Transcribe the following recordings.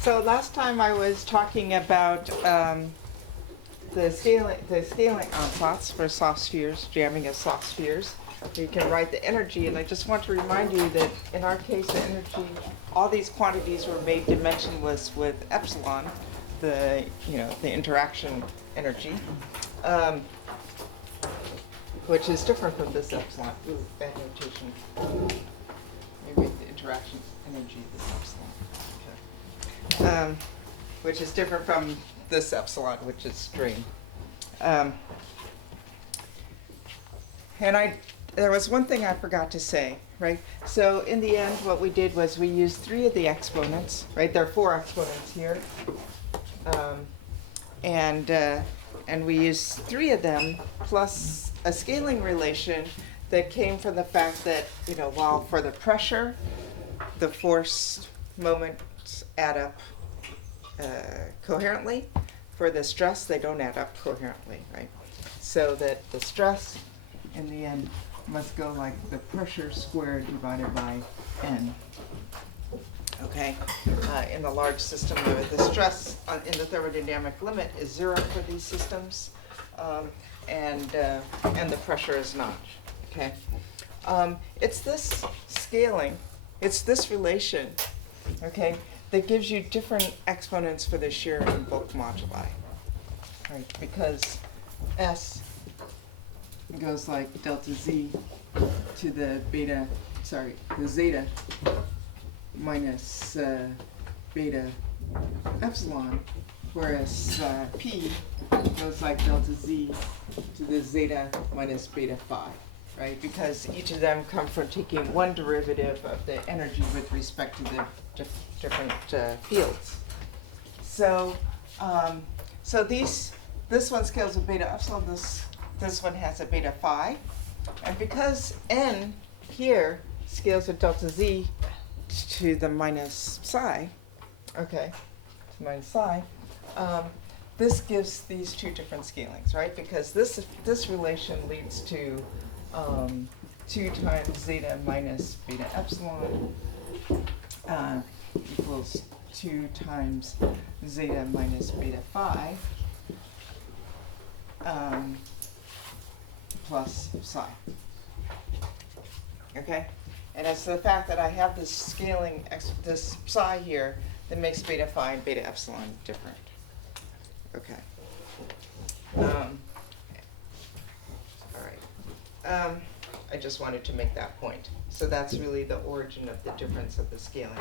So last time I was talking about the scaling ensembles for soft spheres, jamming of soft spheres. You can write the energy, and I just want to remind you that in our case, the energy, all these quantities were made dimensionless with epsilon, the interaction energy, which is different from this epsilon. Ooh, bad notation. Maybe the interaction energy, this epsilon. Okay. Which is different from this epsilon, which is string. And there was one thing I forgot to say, right? So in the end, what we did was we used 3 of the exponents, right? There are 4 exponents here. And we used 3 of them plus a scaling relation that came from the fact that, while for the pressure, the force moments add up coherently, for the stress, they don't add up coherently, right? So that the stress, in the end, must go like the pressure squared divided by n. Okay, in the large system, the stress in the thermodynamic limit is 0 for these systems, and the pressure is not. Okay, it's this scaling, it's this relation, okay, that gives you different exponents for the shear and bulk moduli, right? Because S goes like delta Z to the zeta minus beta epsilon, whereas P goes like delta Z to the zeta minus beta phi, right? Because each of them come from taking one derivative of the energy with respect to the different fields. So, this one scales with beta epsilon. This one has a beta phi, and because n here scales with delta Z to the minus psi, okay, to minus psi, this gives these 2 different scalings, right? Because this relation leads to 2 times zeta minus beta epsilon equals 2 times zeta minus beta phi plus psi. Okay? And it's the fact that I have this scaling, this psi here, that makes beta phi and beta epsilon different. Okay. All right. I just wanted to make that point. So that's really the origin of the difference of the scaling.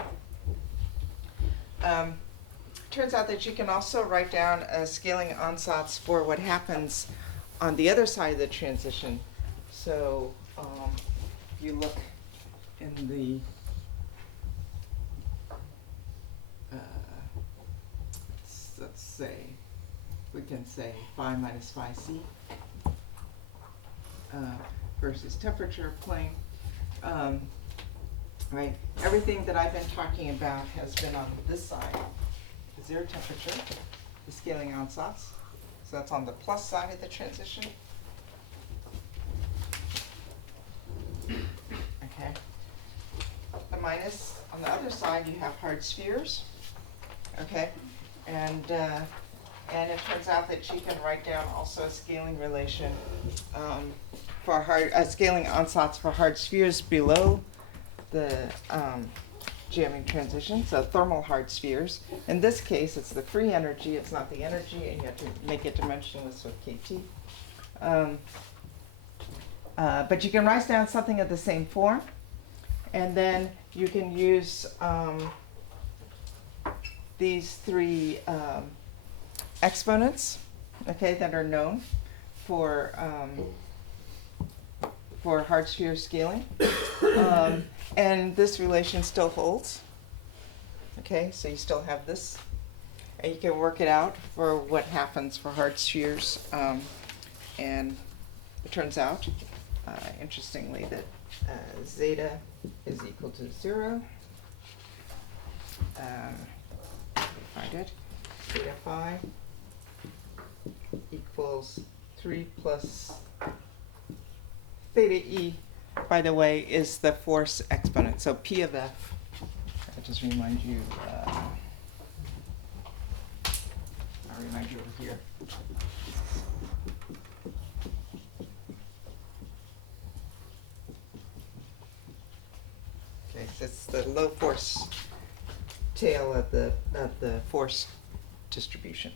Turns out that you can also write down a scaling ansatz for what happens on the other side of the transition. So you look in the let's say we can say phi minus phi c versus temperature plane. Right. Everything that I've been talking about has been on this side. 0 temperature, the scaling ansatz. So that's on the plus side of the transition. Okay. The minus, on the other side, you have hard spheres. Okay. And it turns out that you can write down also a scaling relation for scaling ansatz for hard spheres below the jamming transition, so thermal hard spheres. In this case, it's the free energy, it's not the energy, and you have to make it dimensionless with KT. But you can write down something of the same form, and then you can use these 3 exponents, okay, that are known for hard sphere scaling. And this relation still holds. Okay, so you still have this. And you can work it out for what happens for hard spheres. And it turns out, interestingly, that zeta is equal to 0. Find it. Zeta phi equals 3 plus theta E, by the way, is the force exponent. So P of F, I'll just remind you, remind you over here. Okay, so it's the low force tail of the force distribution.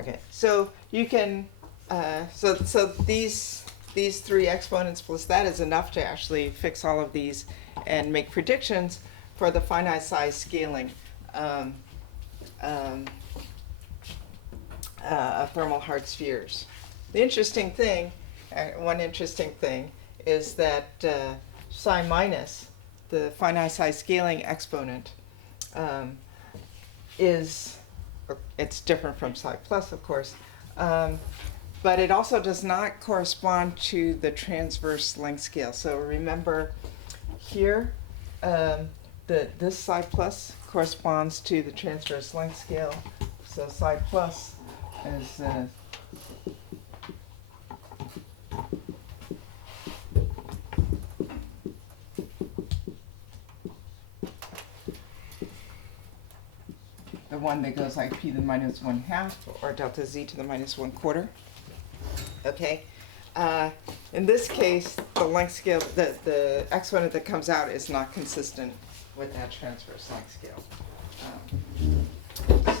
Okay, so you can so these three exponents plus that is enough to actually fix all of these and make predictions for the finite size scaling of thermal hard spheres. The interesting thing, one interesting thing, is that psi minus, the finite size scaling exponent, it's different from psi plus, of course, but it also does not correspond to the transverse length scale. So remember here, this psi plus corresponds to the transverse length scale. So psi plus is the one that goes like p to the minus 1/2 or delta z to the minus 1/4. Okay. In this case, the length scale, the exponent that comes out is not consistent with that transverse length scale.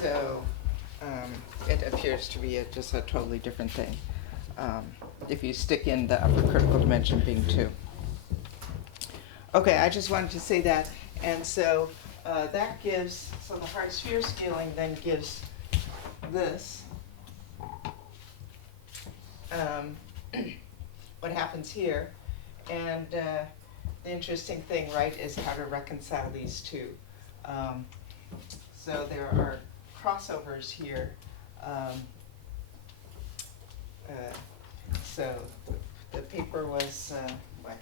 So it appears to be just a totally different thing if you stick in the upper critical dimension being 2. Okay, I just wanted to say that. And so that gives, so the hard sphere scaling then gives this. What happens here. And the interesting thing, right, is how to reconcile these two. So there are crossovers here. So the paper was, what?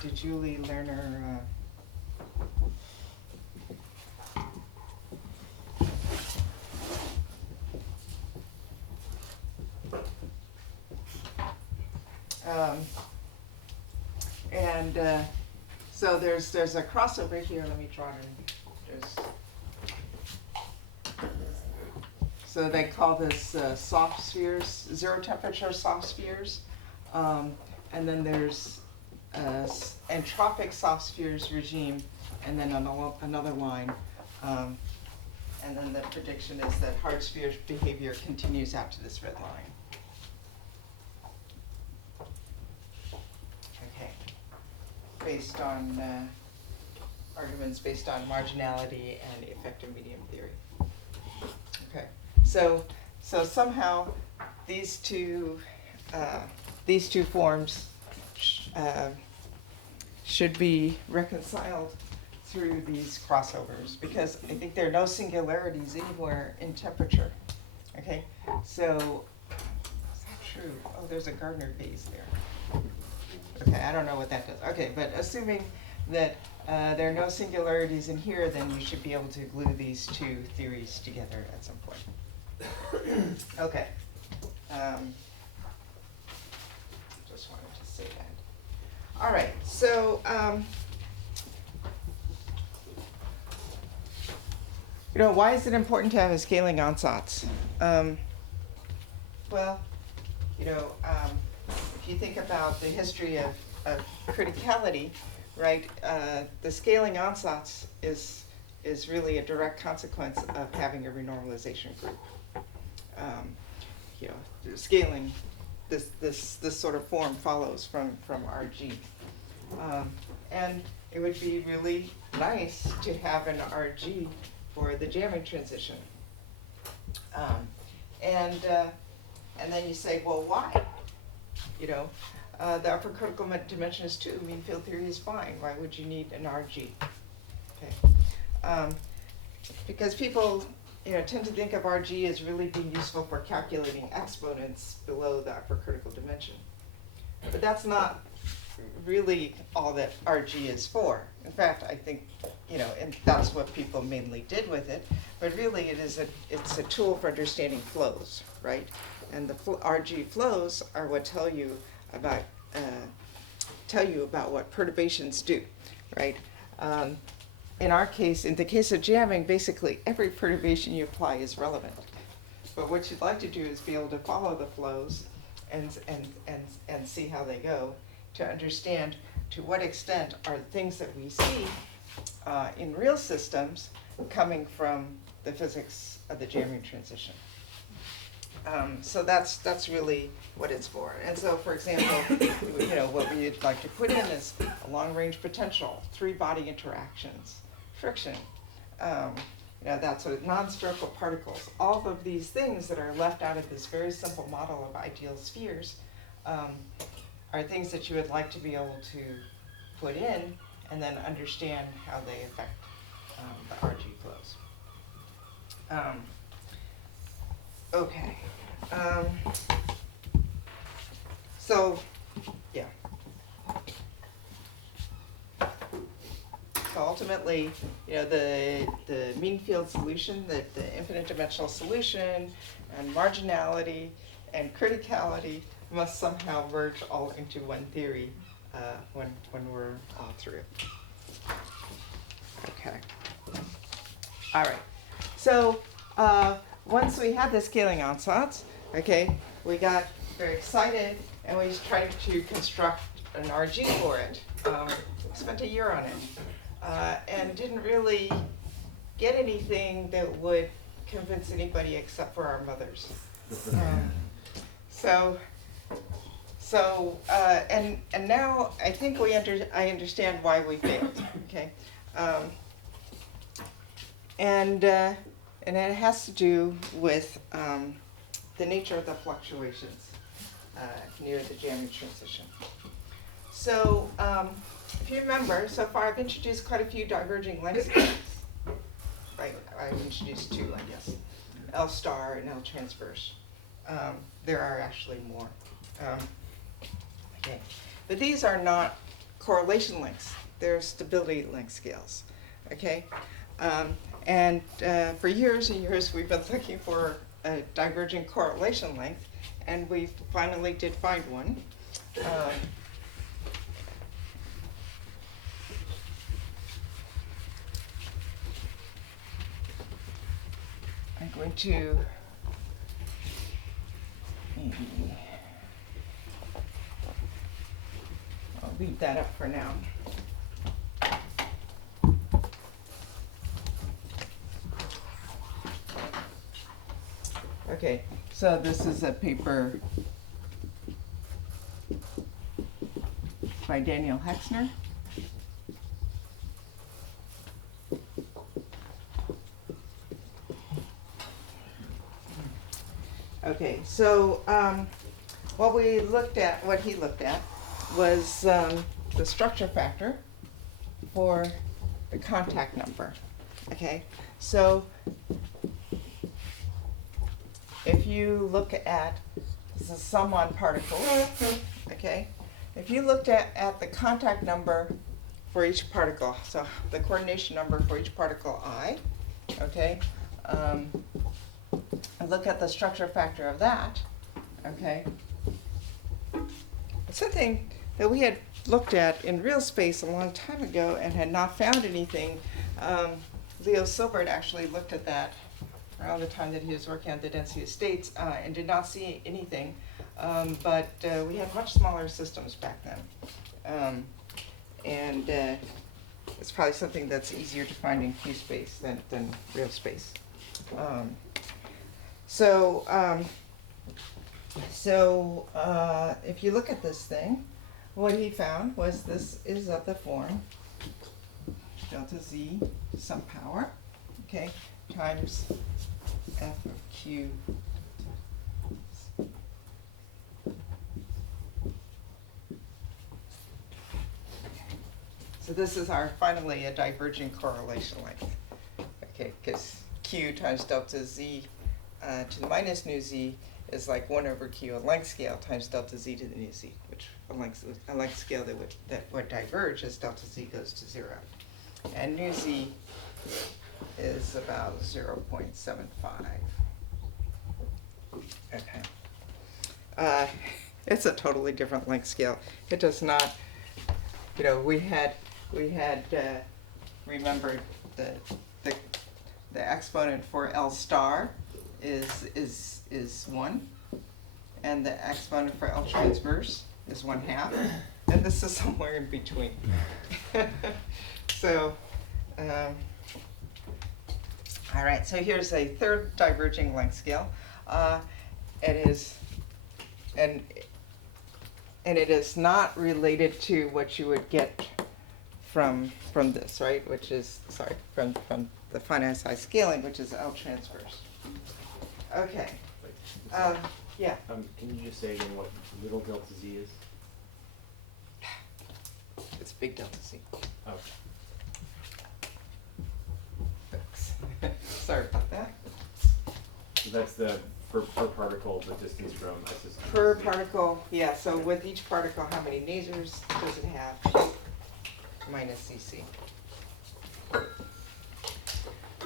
Did Julie Lerner so there's a crossover here. Let me draw it in. So they call this soft spheres, zero temperature soft spheres, and then there's entropic soft spheres regime, and then another line, and then the prediction is that hard sphere behavior continues out to this red line. Okay, based on arguments based on marginality and effective medium theory. Okay, so somehow these two forms should be reconciled through these crossovers, because I think there are no singularities anywhere in temperature. Okay, so is that true? Oh, there's a Gardner phase there. Okay, I don't know what that does. Okay, but assuming that there are no singularities in here, then you should be able to glue these two theories together at some point. Okay. Just wanted to say that. All right, so why is it important to have a scaling ansatz? Well, if you think about the history of criticality, right, the scaling ansatz is really a direct consequence of having a renormalization group. Scaling, this sort of form follows from RG. And it would be really nice to have an RG for the jamming transition. And then you say, well, why? The upper critical dimension is 2. Mean field theory is fine. Why would you need an RG? Okay. Because people, tend to think of RG as really being useful for calculating exponents below the upper critical dimension. But that's not really all that RG is for. In fact, I think, and that's what people mainly did with it, but really it's a tool for understanding flows, right? And the RG flows are what tell you about what perturbations do, right? In our case, in the case of jamming, basically every perturbation you apply is relevant. But what you'd like to do is be able to follow the flows and see how they go, to understand to what extent are the things that we see in real systems coming from the physics of the jamming transition. So that's really what it's for. And so, for example, what we'd like to put in is a long-range potential, 3-body interactions, friction, that sort of non-spherical particles. All of these things that are left out of this very simple model of ideal spheres are things that you would like to be able to put in and then understand how they affect the RG flows. Okay. So, yeah. So ultimately, the mean field solution, the infinite dimensional solution, and marginality and criticality must somehow merge all into one theory when we're all through. Okay. All right. So once we had the scaling ensembles, okay, we got very excited and we tried to construct an RG for it. Spent a year on it and didn't really get anything that would convince anybody except for our mothers. And now I think I understand why we failed. Okay, and it has to do with the nature of the fluctuations near the jamming transition. So if you remember, so far I've introduced quite a few diverging length scales. Right, I've introduced 2, I guess, L star and L transverse. There are actually more. Okay, but these are not correlation lengths. They're stability length scales. Okay, and for years and years we've been looking for a diverging correlation length, and we finally did find one. I'm going to I'll leave that up for now. Okay, so this is a paper by Daniel Hexner. Okay, so what he looked at was the structure factor for the contact number. Okay, so if you look at, this is sum on particles, okay, if you looked at the contact number for each particle, so the coordination number for each particle I, okay, and look at the structure factor of that, okay, it's something that we had looked at in real space a long time ago and had not found anything. Leo Silbert actually looked at that around the time that he was working on the density of states and did not see anything, but we had much smaller systems back then. And it's probably something that's easier to find in Q space than real space. So if you look at this thing, what he found was this is of the form delta z some power, okay, times f of q so this is our finally a diverging correlation length, okay, because q times delta z to the minus nu z is like 1 over q, a length scale, times delta z to the nu z, which a length scale that would diverge as delta z goes to 0. And nu z is about 0.75. Okay. It's a totally different length scale. It does not, we had remembered the exponent for L star is 1, and the exponent for L transverse is 1/2, and this is somewhere in between. So, all right, so here's a third diverging length scale. It is not related to what you would get from this, right? Which is, sorry, from the finite size scaling, which is L transverse. Okay. Yeah. Can you just say again what little delta z is? It's big delta z. Okay. Thanks. Sorry about that. So that's the per particle, the distance from S is Per particle, yeah, so with each particle, how many nasers does it have? Minus cc.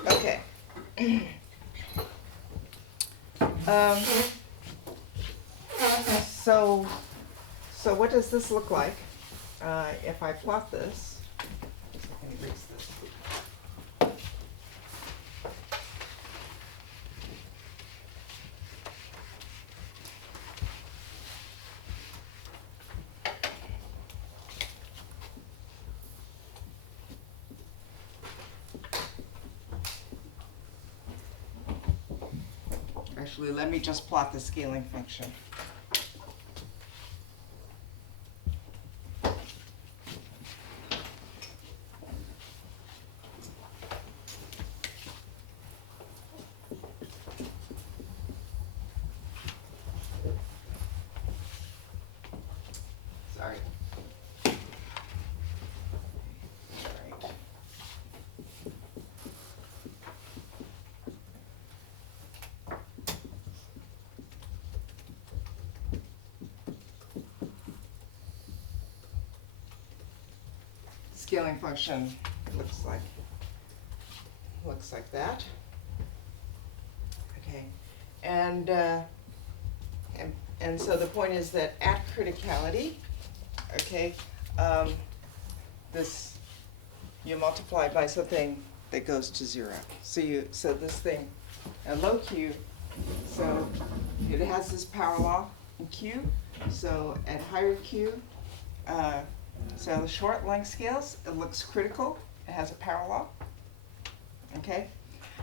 Okay. So what does this look like if I plot this? Let me erase this. Actually, let me just plot the scaling function. Sorry. All right. Scaling function looks like that. Okay, and so the point is that at criticality, okay, this you multiply by something that goes to 0. So this thing at low q, so it has this power law in q. So at higher q, so the short length scales, it looks critical. It has a power law. Okay.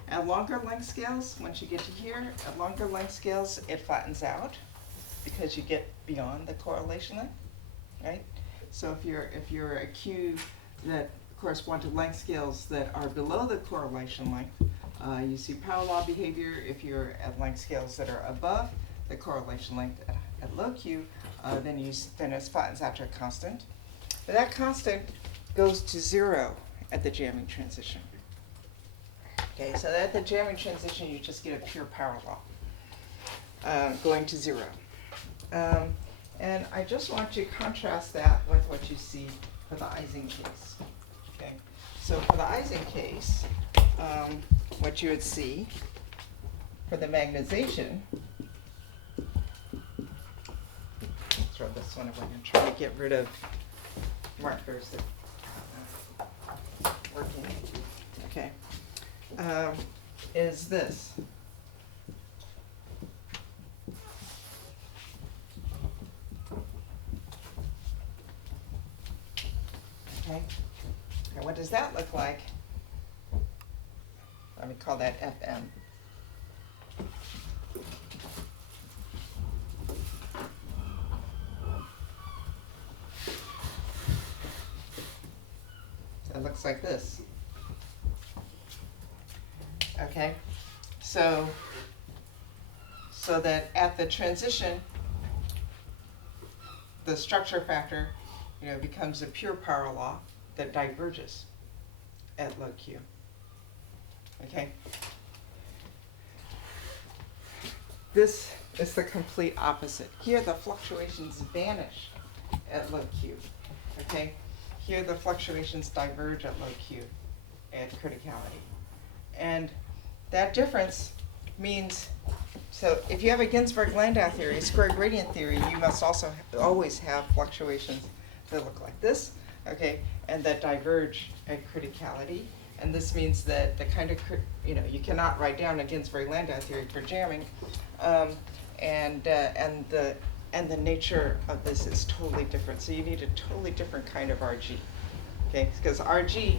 At longer length scales, once you get to here, at longer length scales, it flattens out because you get beyond the correlation length, right? So if you're a Q that correspond to length scales that are below the correlation length, you see power law behavior. If you're at length scales that are above the correlation length at low Q, then it flattens out to a constant. But that constant goes to 0 at the jamming transition. Okay, so at the jamming transition, you just get a pure power law going to 0. And I just want to contrast that with what you see for the Ising case. Okay, so for the Ising case, what you would see for the magnetization, throw this one away and try to get rid of markers that are not working. Okay, is this. Okay, and what does that look like? Let me call that FM. It looks like this. Okay, so that at the transition, the structure factor, becomes a pure power law that diverges at low Q. Okay. This It's the complete opposite. Here the fluctuations vanish at low Q, okay? Here the fluctuations diverge at low Q at criticality. And that difference means, so if you have a Ginsburg-Landau theory, square gradient theory, you must also always have fluctuations that look like this, okay, and that diverge at criticality. And this means that the kind of, you cannot write down a Ginsburg-Landau theory for jamming, and the nature of this is totally different. So you need a totally different kind of RG, okay? Because RG,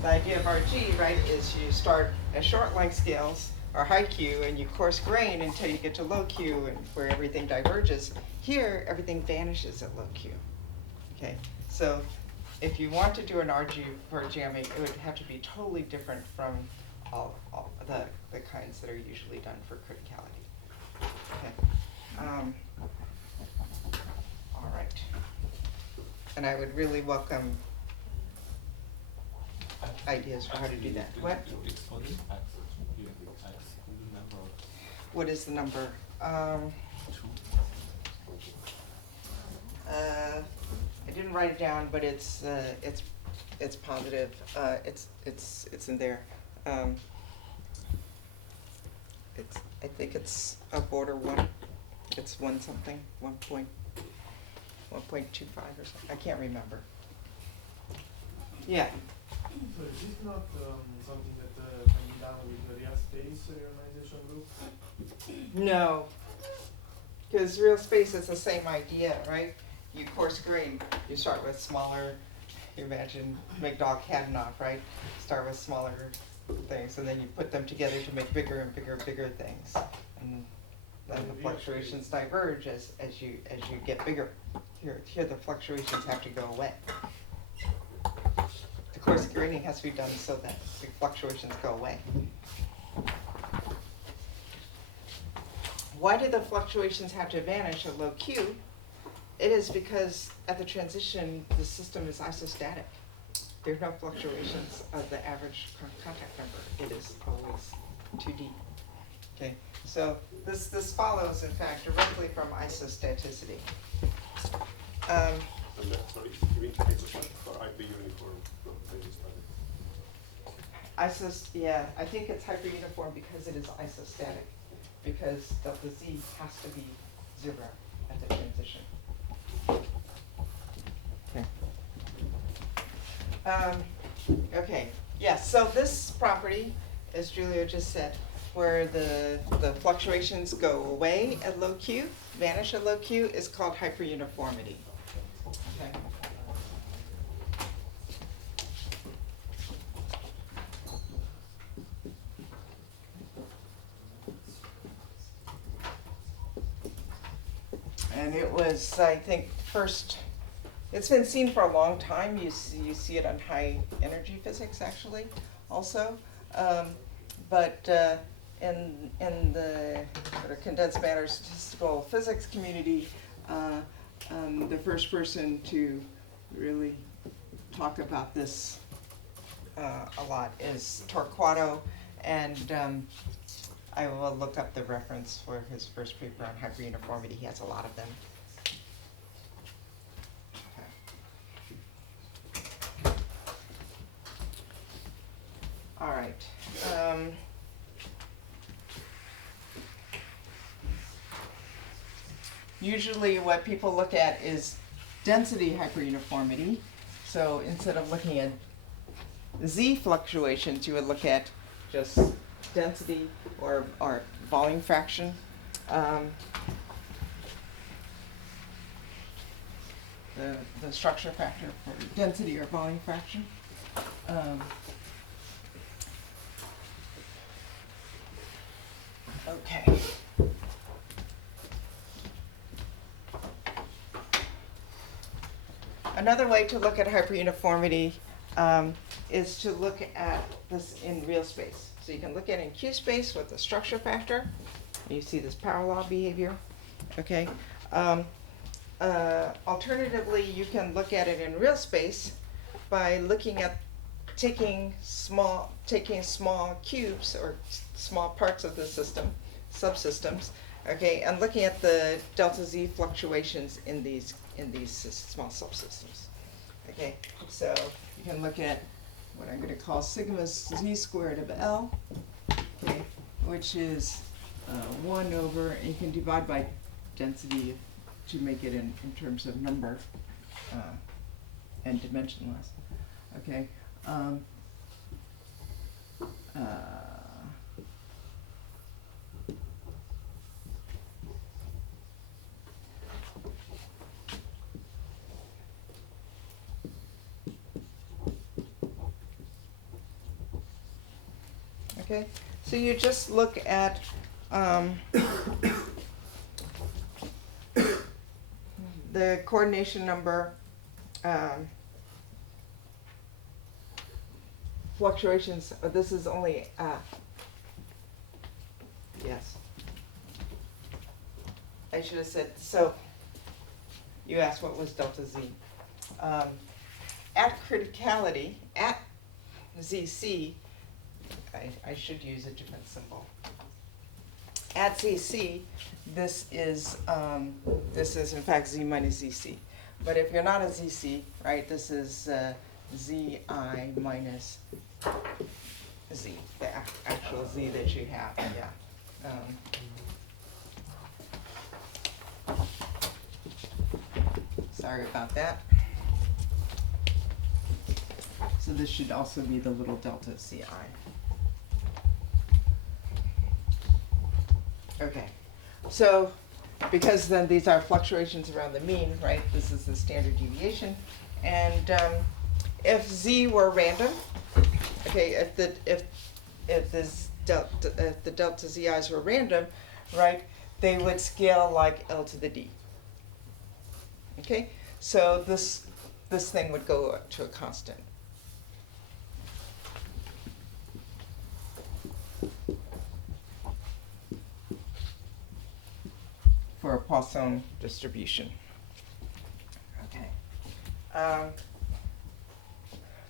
the idea of RG, right, is you start at short length scales or high Q, and you coarse grain until you get to low Q, and where everything diverges. Here, everything vanishes at low Q. Okay, so if you want to do an RG for jamming, it would have to be totally different from all the kinds that are usually done for criticality. Okay. All right. And I would really welcome ideas for how to do that. What? What is the number? I didn't write it down, but it's positive. It's in there. I think it's a border one. It's 1 something, 1.25 or something. I can't remember. Yeah. So is this not something that can be done with the real space reorganization group? No, because real space is the same idea, right? You coarse grain. You start with smaller. You imagine McDowell-Kadanoff, right? Start with smaller things, and then you put them together to make bigger and bigger and bigger things, and then the fluctuations diverge as you get bigger. Here the fluctuations have to go away. The coarse graining has to be done so that the fluctuations go away. Why do the fluctuations have to vanish at low Q? It is because at the transition, the system is isostatic. There's no fluctuations of the average contact number. It is always 2D. Okay, so this follows, in fact, directly from isostaticity. And sorry, you mean isostatic for IP uniform? Yeah, I think it's hyperuniform because it is isostatic, because delta Z has to be 0 at the transition. Okay. Okay. Yes. So this property, as Julio just said, where the fluctuations go away at low Q, vanish at low Q, is called hyperuniformity. Okay. And it was, I think, first, it's been seen for a long time. You see it on high energy physics, actually, also. But in the sort of condensed matter statistical physics community, the first person to really talk about this a lot is Torquato, and I will look up the reference for his first paper on hyperuniformity. He has a lot of them. Okay. All right. Usually what people look at is density hyperuniformity. So instead of looking at Z fluctuations, you would look at just density or volume fraction. The structure factor for density or volume fraction. Okay. Another way to look at hyperuniformity is to look at this in real space. So you can look at it in Q space with the structure factor. You see this power law behavior. Okay. Alternatively, you can look at it in real space by looking at taking small cubes or small parts of the system, subsystems, Okay, and looking at the delta Z fluctuations in these small subsystems. Okay, so you can look at what I'm going to call sigma Z squared of L, okay, which is 1 over, and you can divide by density to make it in terms of number and dimensionless. Okay. Okay, so you just look at the coordination number fluctuations. This is only yes. I should have said, so you asked what was delta Z. At criticality, at ZC, I should use a different symbol. At ZC, this is in fact Z minus ZC. But if you're not a ZC, right, this is ZI minus Z, the actual Z that you have, yeah. Sorry about that. So this should also be the little delta CI. Okay, so because then these are fluctuations around the mean, right? This is the standard deviation, and if Z were random, okay, if the delta ZI's were random, right? They would scale like L to the D. Okay, so this thing would go to a constant. For a Poisson distribution. Okay.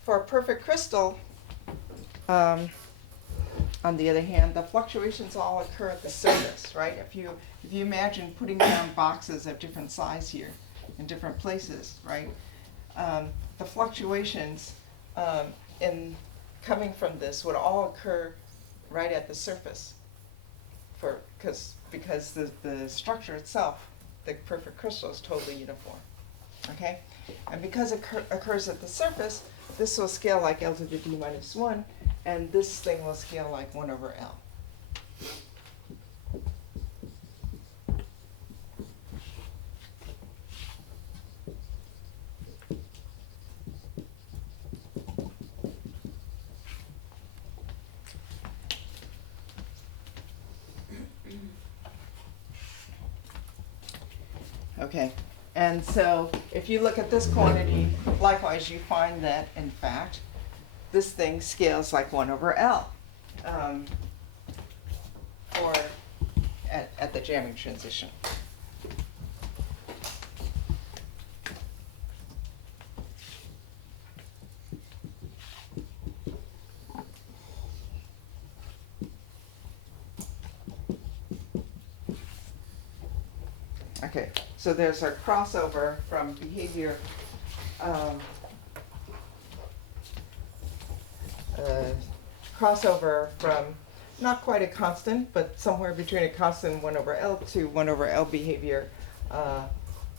For a perfect crystal, on the other hand, the fluctuations all occur at the surface, right? If you imagine putting down boxes of different size here in different places, right? The fluctuations in coming from this would all occur right at the surface, because the structure itself, the perfect crystal, is totally uniform. Okay, and because it occurs at the surface, this will scale like L to the D minus 1, and this thing will scale like 1 over L. Okay, and so if you look at this quantity, likewise you find that, in fact, this thing scales like 1 over L or at the jamming transition. Okay, so there's a crossover from behavior crossover from not quite a constant, but somewhere between a constant 1 over L to 1 over L behavior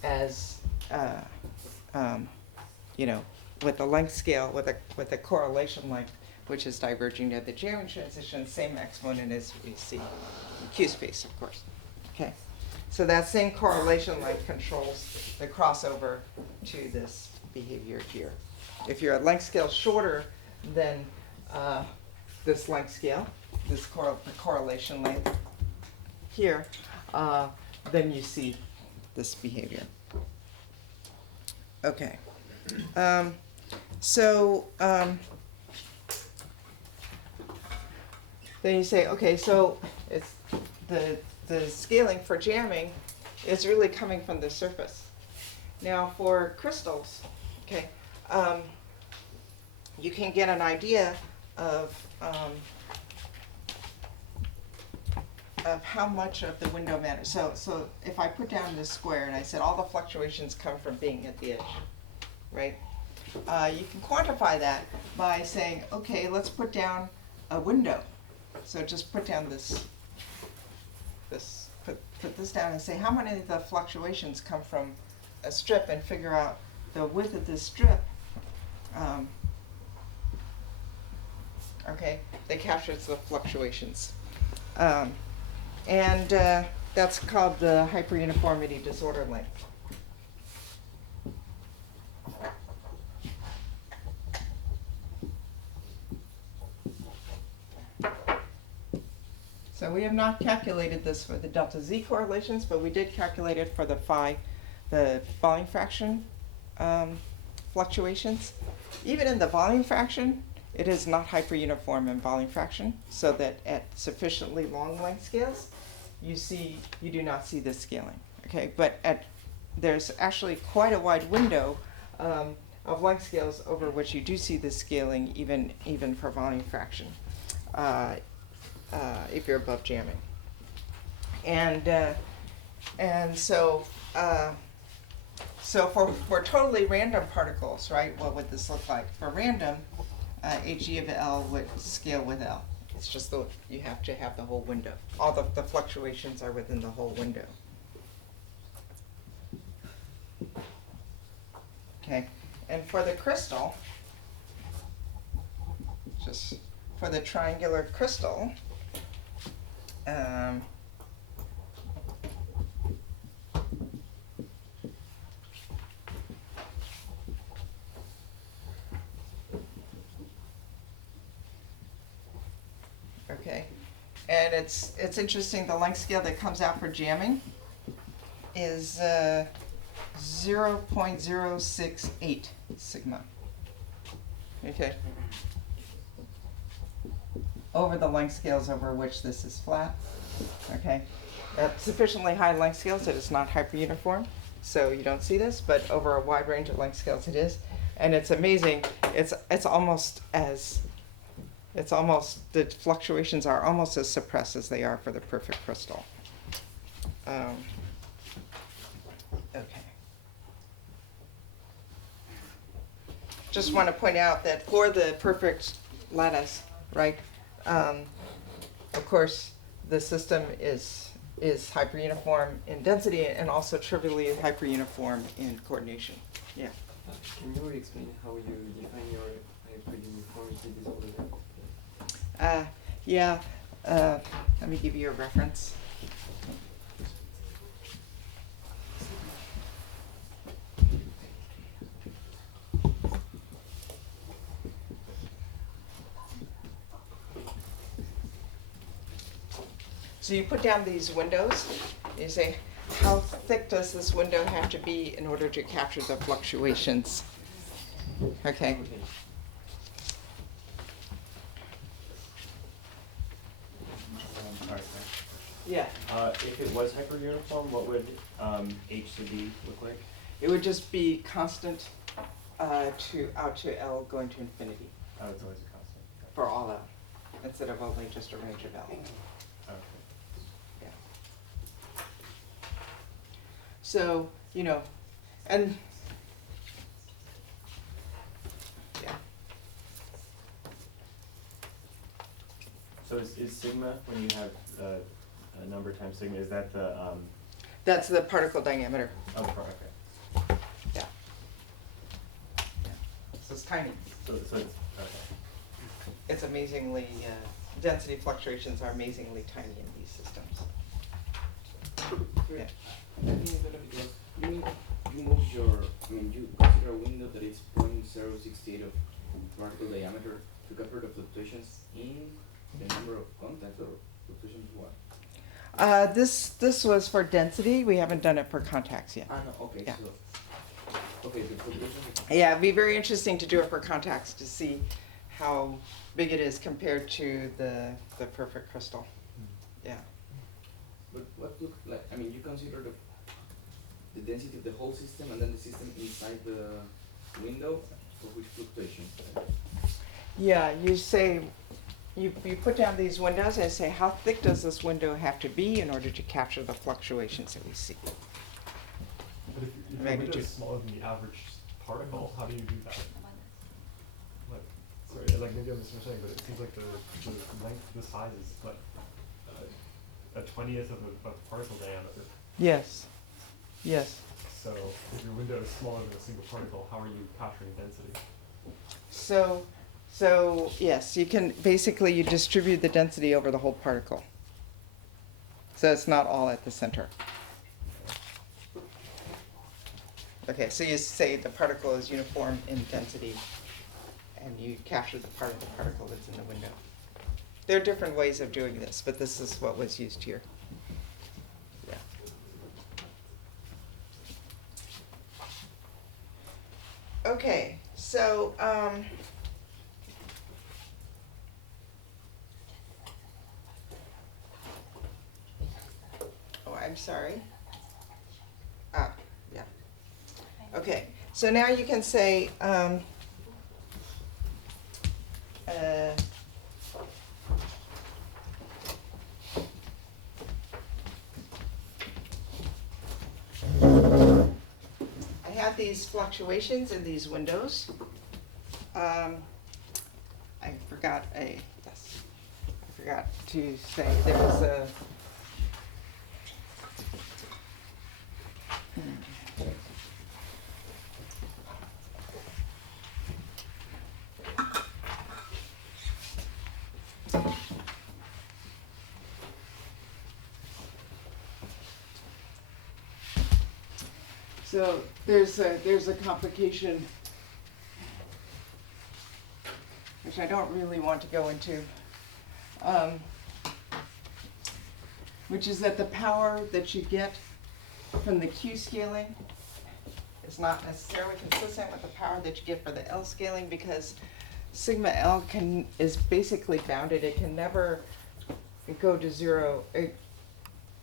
as you know, with the length scale, with a correlation length, which is diverging at the jamming transition, same exponent as we see in Q space, of course. Okay. So that same correlation length controls the crossover to this behavior here. If your length scale is shorter than this length scale, the correlation length here, then you see this behavior. Okay. Then you say, okay, so it's the scaling for jamming is really coming from the surface. Now for crystals, okay, you can get an idea of of how much of the window matters. So if I put down this square and I said all the fluctuations come from being at the edge, right? You can quantify that by saying, okay, let's put down a window. So just put down put this down and say how many of the fluctuations come from a strip, and figure out the width of this strip. Okay, that captures the fluctuations. And that's called the hyperuniformity disorder length. So we have not calculated this for the delta Z correlations, but we did calculate it for the volume fraction fluctuations. Even in the volume fraction, it is not hyperuniform in volume fraction, so that at sufficiently long length scales, you do not see this scaling. Okay, but there's actually quite a wide window of length scales over which you do see this scaling, even for volume fraction, if you're above jamming. And so for totally random particles, right? What would this look like? For random, Hg of L would scale with L. It's just you have to have the whole window. All the fluctuations are within the whole window. Okay, and for the crystal, just for the triangular crystal, okay, and it's interesting, the length scale that comes out for jamming is 0.068 sigma. Okay. Over the length scales over which this is flat. Okay. At sufficiently high length scales, it is not hyperuniform, so you don't see this, but over a wide range of length scales it is. And it's amazing, it's almost the fluctuations are almost as suppressed as they are for the perfect crystal. Okay. Just want to point out that for the perfect lattice, right, of course, the system is hyperuniform in density and also trivially hyperuniform in coordination. Yeah. Can you explain how you define your hyperuniformity disorder? Yeah. Let me give you a reference. So you put down these windows, you say, how thick does this window have to be in order to capture the fluctuations? Okay. Alright, Yeah. if it was hyperuniform, what would H to D look like? It would just be constant out to L going to infinity Oh, it's always a constant. for all L, instead of only just a range of L. Okay. Yeah. So, and yeah. So is sigma, when you have a number times sigma, is that the That's the particle diameter. okay. Yeah. So it's tiny. So it's okay. It's amazingly, density fluctuations are amazingly tiny in these systems. Yeah. You move you consider a window that is 0.068 of particle diameter to capture the fluctuations in the number of contacts, or fluctuations what? This was for density. We haven't done it for contacts yet. No, okay, Yeah. so, okay, the fluctuations. Yeah, it'd be very interesting to do it for contacts to see how big it is compared to the perfect crystal. Yeah. But what look like, you consider the density of the whole system and then the system inside the window for which fluctuations? Yeah, you say, you put down these windows and say, how thick does this window have to be in order to capture the fluctuations that we see? But if your Maybe window two. is smaller than the average particle, how do you do that? Like, sorry, like maybe I'm misunderstanding, but it seems like the length, the size is like a 20th of a particle diameter. Yes, yes. So if your window is smaller than a single particle, how are you capturing density? So yes, you can, basically you distribute the density over the whole particle. So it's not all at the center. Okay, so you say the particle is uniform in density, and you capture the part of the particle that's in the window. There are different ways of doing this, but this is what was used here. Yeah. Okay, so oh, I'm sorry. Ah, yeah. Okay, so now you can say I have these fluctuations in these windows. I forgot to say there was a so there's a complication which I don't really want to go into, which is that the power that you get from the Q scaling is not necessarily consistent with the power that you get for the L scaling, because sigma L is basically bounded. It can never go to zero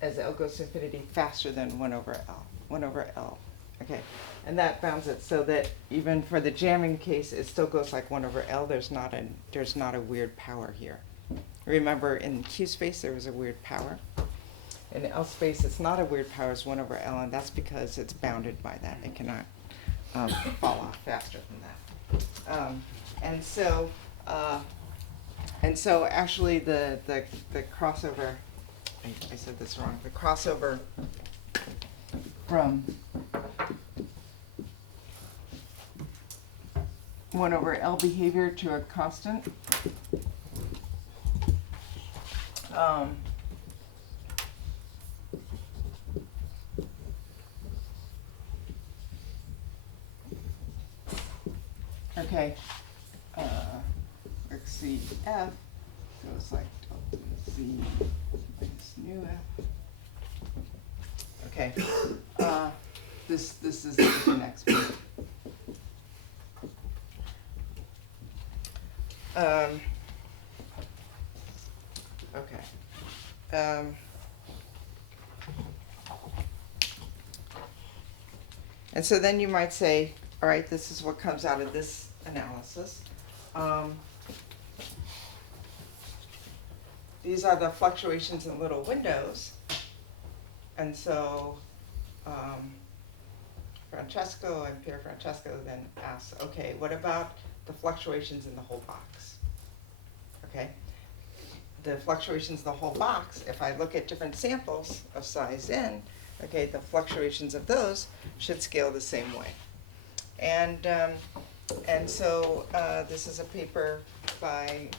as L goes to infinity faster than 1 over L. 1 over L. Okay, and that bounds it so that even for the jamming case, it still goes like 1 over L. There's not a weird power here. Remember, in Q space there was a weird power. In L space, it's not a weird power. It's 1 over L, and that's because it's bounded by that. It cannot fall off faster than that. And so actually the crossover. I said this wrong. The crossover from 1 over L behavior to a constant. Okay, let's see, F goes like delta Z minus nu F. Okay, this is the next one. Okay. And so then you might say, all right, this is what comes out of this analysis. These are the fluctuations in little windows. And so Francesco and Pier Francesco then asks, okay, what about the fluctuations in the whole box? Okay, the fluctuations in the whole box, if I look at different samples of size n, okay, the fluctuations of those should scale the same way. And so this is a paper by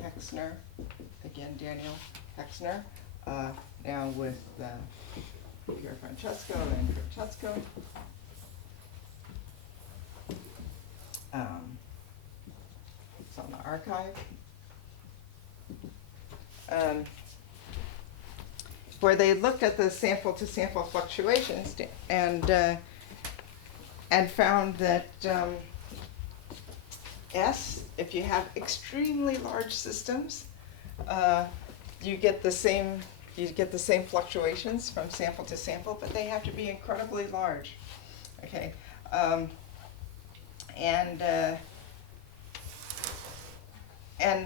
Hexner, again Daniel Hexner, now with Pier Francesco and Francesco. It's on the archive. Where they looked at the sample-to-sample fluctuations and found that S, if you have extremely large systems, you get the same fluctuations from sample to sample, but they have to be incredibly large. Okay,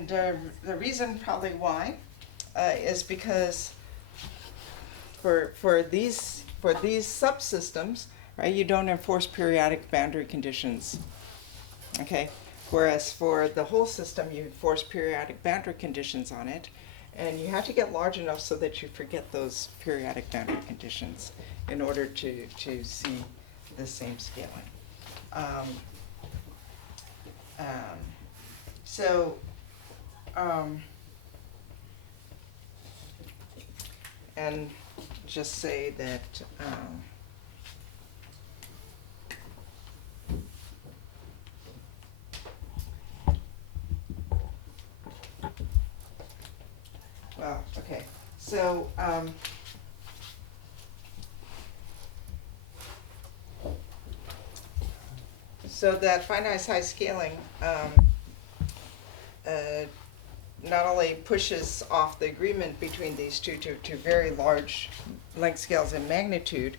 the reason probably why is because for these subsystems, right, you don't enforce periodic boundary conditions. Okay, whereas for the whole system, you enforce periodic boundary conditions on it, and you have to get large enough so that you forget those periodic boundary conditions in order to see the same scaling. And just say that well, okay, so that finite size scaling not only pushes off the agreement between these two to very large length scales in magnitude,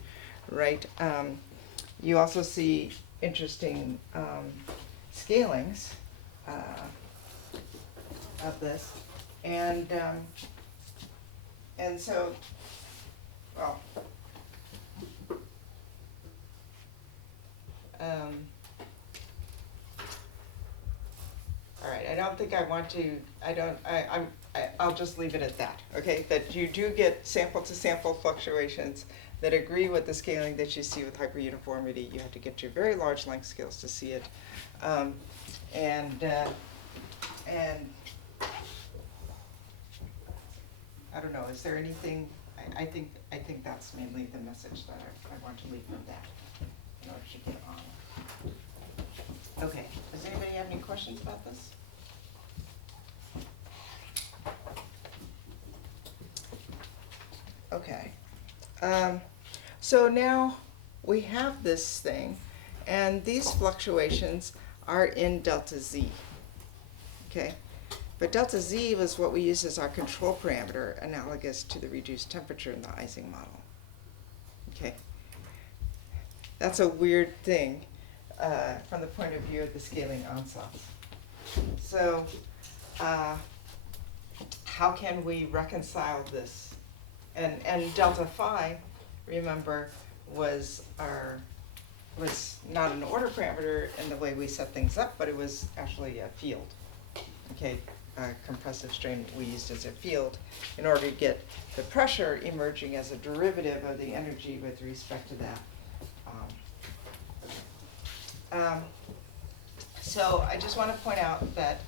right? You also see interesting scalings of this, and so, well. All right, I don't think I want to, I'll just leave it at that, okay? That you do get sample-to-sample fluctuations that agree with the scaling that you see with hyperuniformity. You have to get to very large length scales to see it. And I don't know, is there anything, I think that's mainly the message that I want to leave from that in order to get on. Okay, does anybody have any questions about this? Okay, so now we have this thing, and these fluctuations are in delta z, okay? But delta z was what we use as our control parameter, analogous to the reduced temperature in the Ising model, okay? That's a weird thing from the point of view of the scaling ensembles. So how can we reconcile this? And delta phi, remember, was not an order parameter in the way we set things up, but it was actually a field. Okay, compressive strain we used as a field in order to get the pressure emerging as a derivative of the energy with respect to that. So I just want to point out that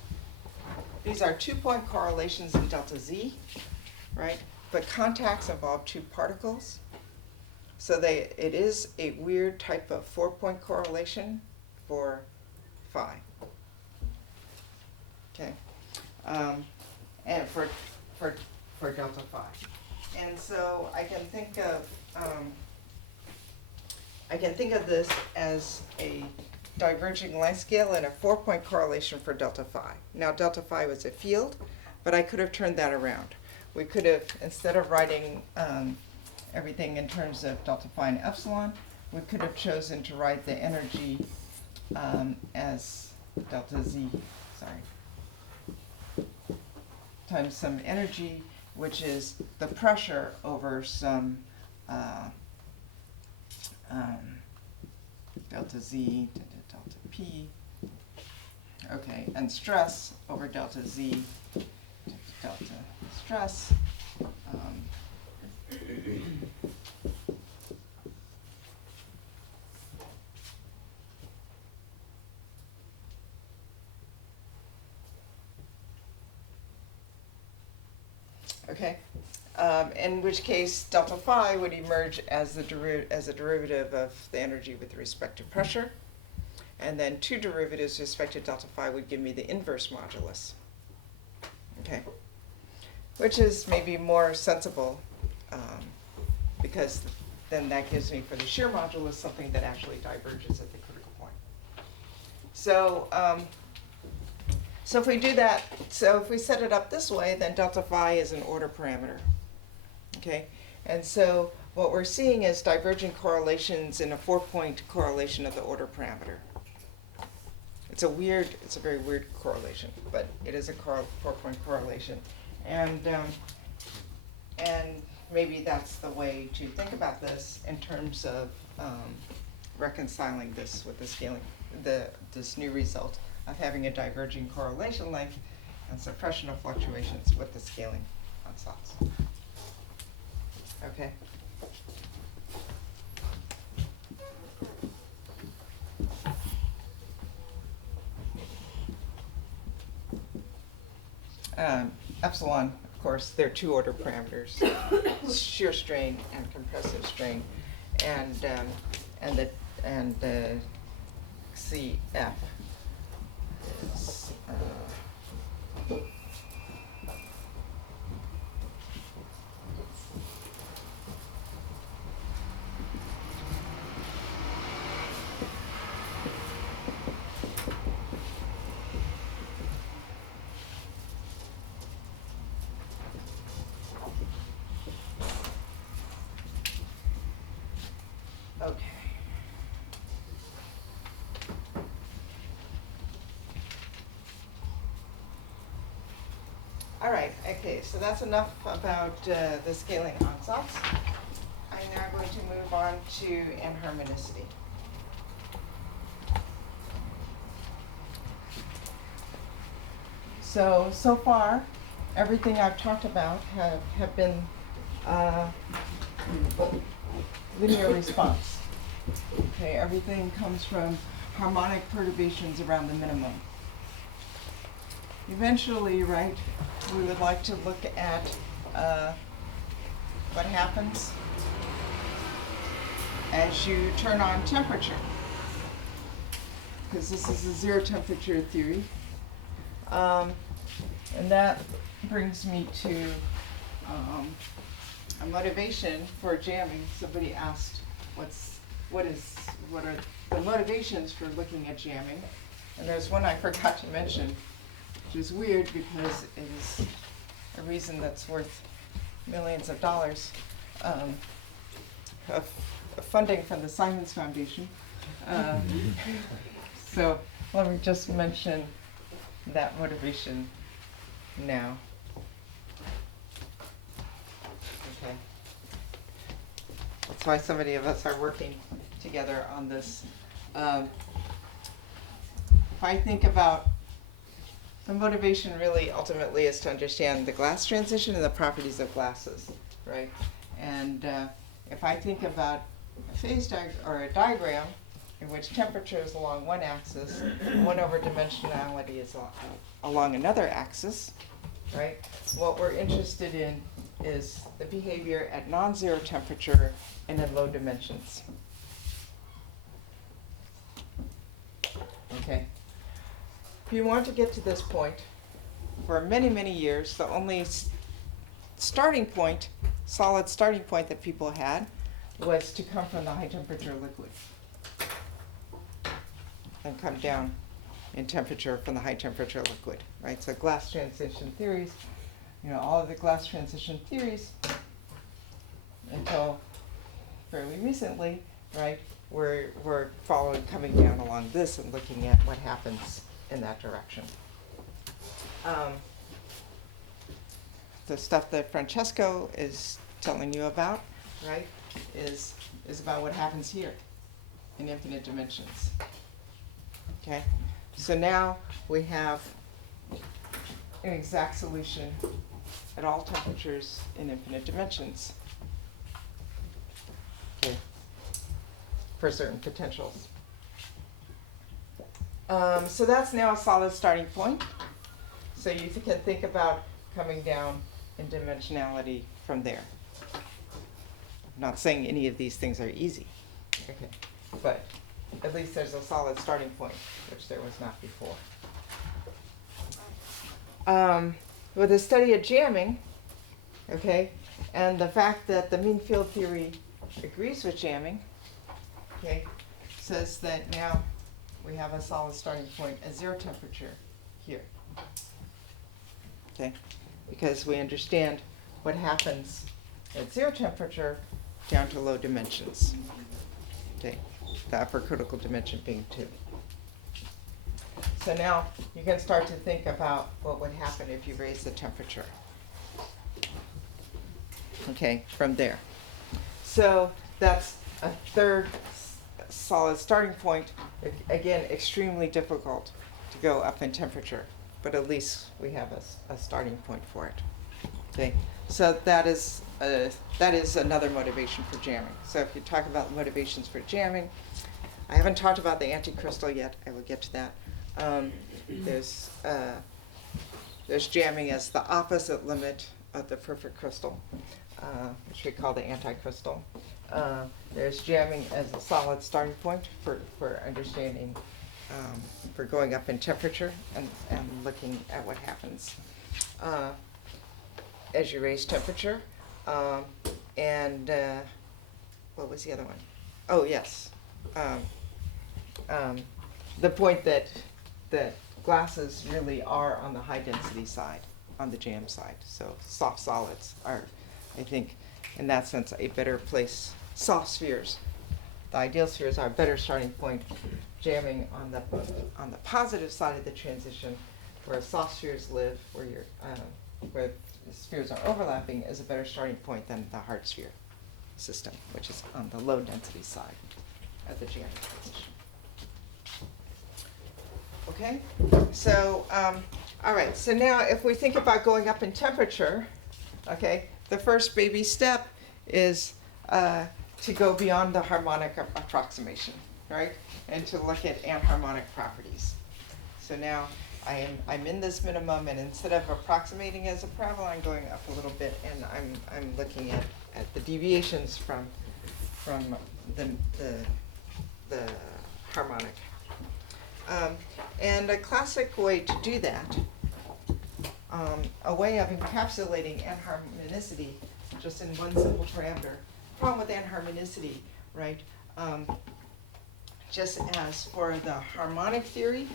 these are 2-point correlations in delta z, right? But contacts involve 2 particles. So it is a weird type of 4-point correlation for phi. Okay, and for delta phi. And so I can think of this as a diverging length scale and a 4-point correlation for delta phi. Now delta phi was a field, but I could have turned that around. We could have, instead of writing everything in terms of delta phi and epsilon, we could have chosen to write the energy as delta z, times some energy, which is the pressure over some delta z to delta p, okay, and stress over delta z to delta stress. Okay, in which case delta phi would emerge as a derivative of the energy with respect to pressure, and then 2 derivatives with respect to delta phi would give me the inverse modulus. Okay, which is maybe more sensible because then that gives me for the shear modulus something that actually diverges at the critical point. So so if we do that, so if we set it up this way, then delta phi is an order parameter. Okay, and so what we're seeing is divergent correlations in a 4-point correlation of the order parameter. it's a very weird correlation, but it is a 4-point correlation. And maybe that's the way to think about this in terms of reconciling this with the scaling, this new result of having a diverging correlation length and suppression of fluctuations with the scaling ansatz. Okay. Epsilon, of course, they're two-order parameters: shear strain and compressive strain, and the CF is okay. All right, okay, so that's enough about the scaling ansatz. I'm now going to move on to inharmonicity. So far, everything I've talked about have been linear response. Okay, everything comes from harmonic perturbations around the minimum. Eventually, right, we would like to look at what happens as you turn on temperature, because this is a zero temperature theory. And that brings me to a motivation for jamming. Somebody asked, what are the motivations for looking at jamming? And there's one I forgot to mention, which is weird because it is a reason that's worth millions of dollars of funding from the Simons Foundation. So let me just mention that motivation now. Okay. That's why so many of us are working together on this. If I think about the motivation, really ultimately is to understand the glass transition and the properties of glasses, right? And if I think about a phase diagram or a diagram in which temperature is along one axis, 1/dimensionality is along another axis, right? What we're interested in is the behavior at non-zero temperature and in low dimensions. Okay. If you want to get to this point, for many, many years, the only starting point, solid starting point that people had was to come from the high temperature liquid and come down in temperature from the high temperature liquid, right? So glass transition theories, all of the glass transition theories until fairly recently, right, we're following, coming down along this and looking at what happens in that direction. The stuff that Francesco is telling you about, right, is about what happens here in infinite dimensions. Okay, so now we have an exact solution at all temperatures in infinite dimensions. Okay, for certain potentials. So that's now a solid starting point. So you can think about coming down in dimensionality from there. I'm not saying any of these things are easy, okay, but at least there's a solid starting point, which there was not before. With the study of jamming, okay, and the fact that the mean field theory agrees with jamming, okay, says that now we have a solid starting point at zero temperature here, okay, because we understand what happens at zero temperature down to low dimensions, okay, the upper critical dimension being 2. So now you can start to think about what would happen if you raise the temperature. Okay, from there. So that's a third solid starting point. Again, extremely difficult to go up in temperature, but at least we have a starting point for it. Okay, so that is another motivation for jamming. So if you talk about motivations for jamming, I haven't talked about the anticrystal yet. I will get to that. There's jamming as the opposite limit of the perfect crystal, which we call the anticrystal. There's jamming as a solid starting point for understanding, for going up in temperature and looking at what happens as you raise temperature. And what was the other one? Oh, yes. The point that glasses really are on the high density side, on the jam side. So soft solids are, I think, in that sense, a better place. Soft spheres, the ideal spheres are a better starting point. Jamming on the positive side of the transition, where soft spheres live, where the spheres are overlapping, is a better starting point than the hard sphere system, which is on the low density side of the jamming transition. Okay, so all right. So now, if we think about going up in temperature, okay, the first baby step is to go beyond the harmonic approximation, right, and to look at anharmonic properties. So now I'm in this minimum, and instead of approximating as a parabola, I'm going up a little bit, and I'm looking at the deviations from the harmonic. And a classic way to do that, a way of encapsulating anharmonicity just in one simple parameter. Problem with anharmonicity, right? Just as for the harmonic theory,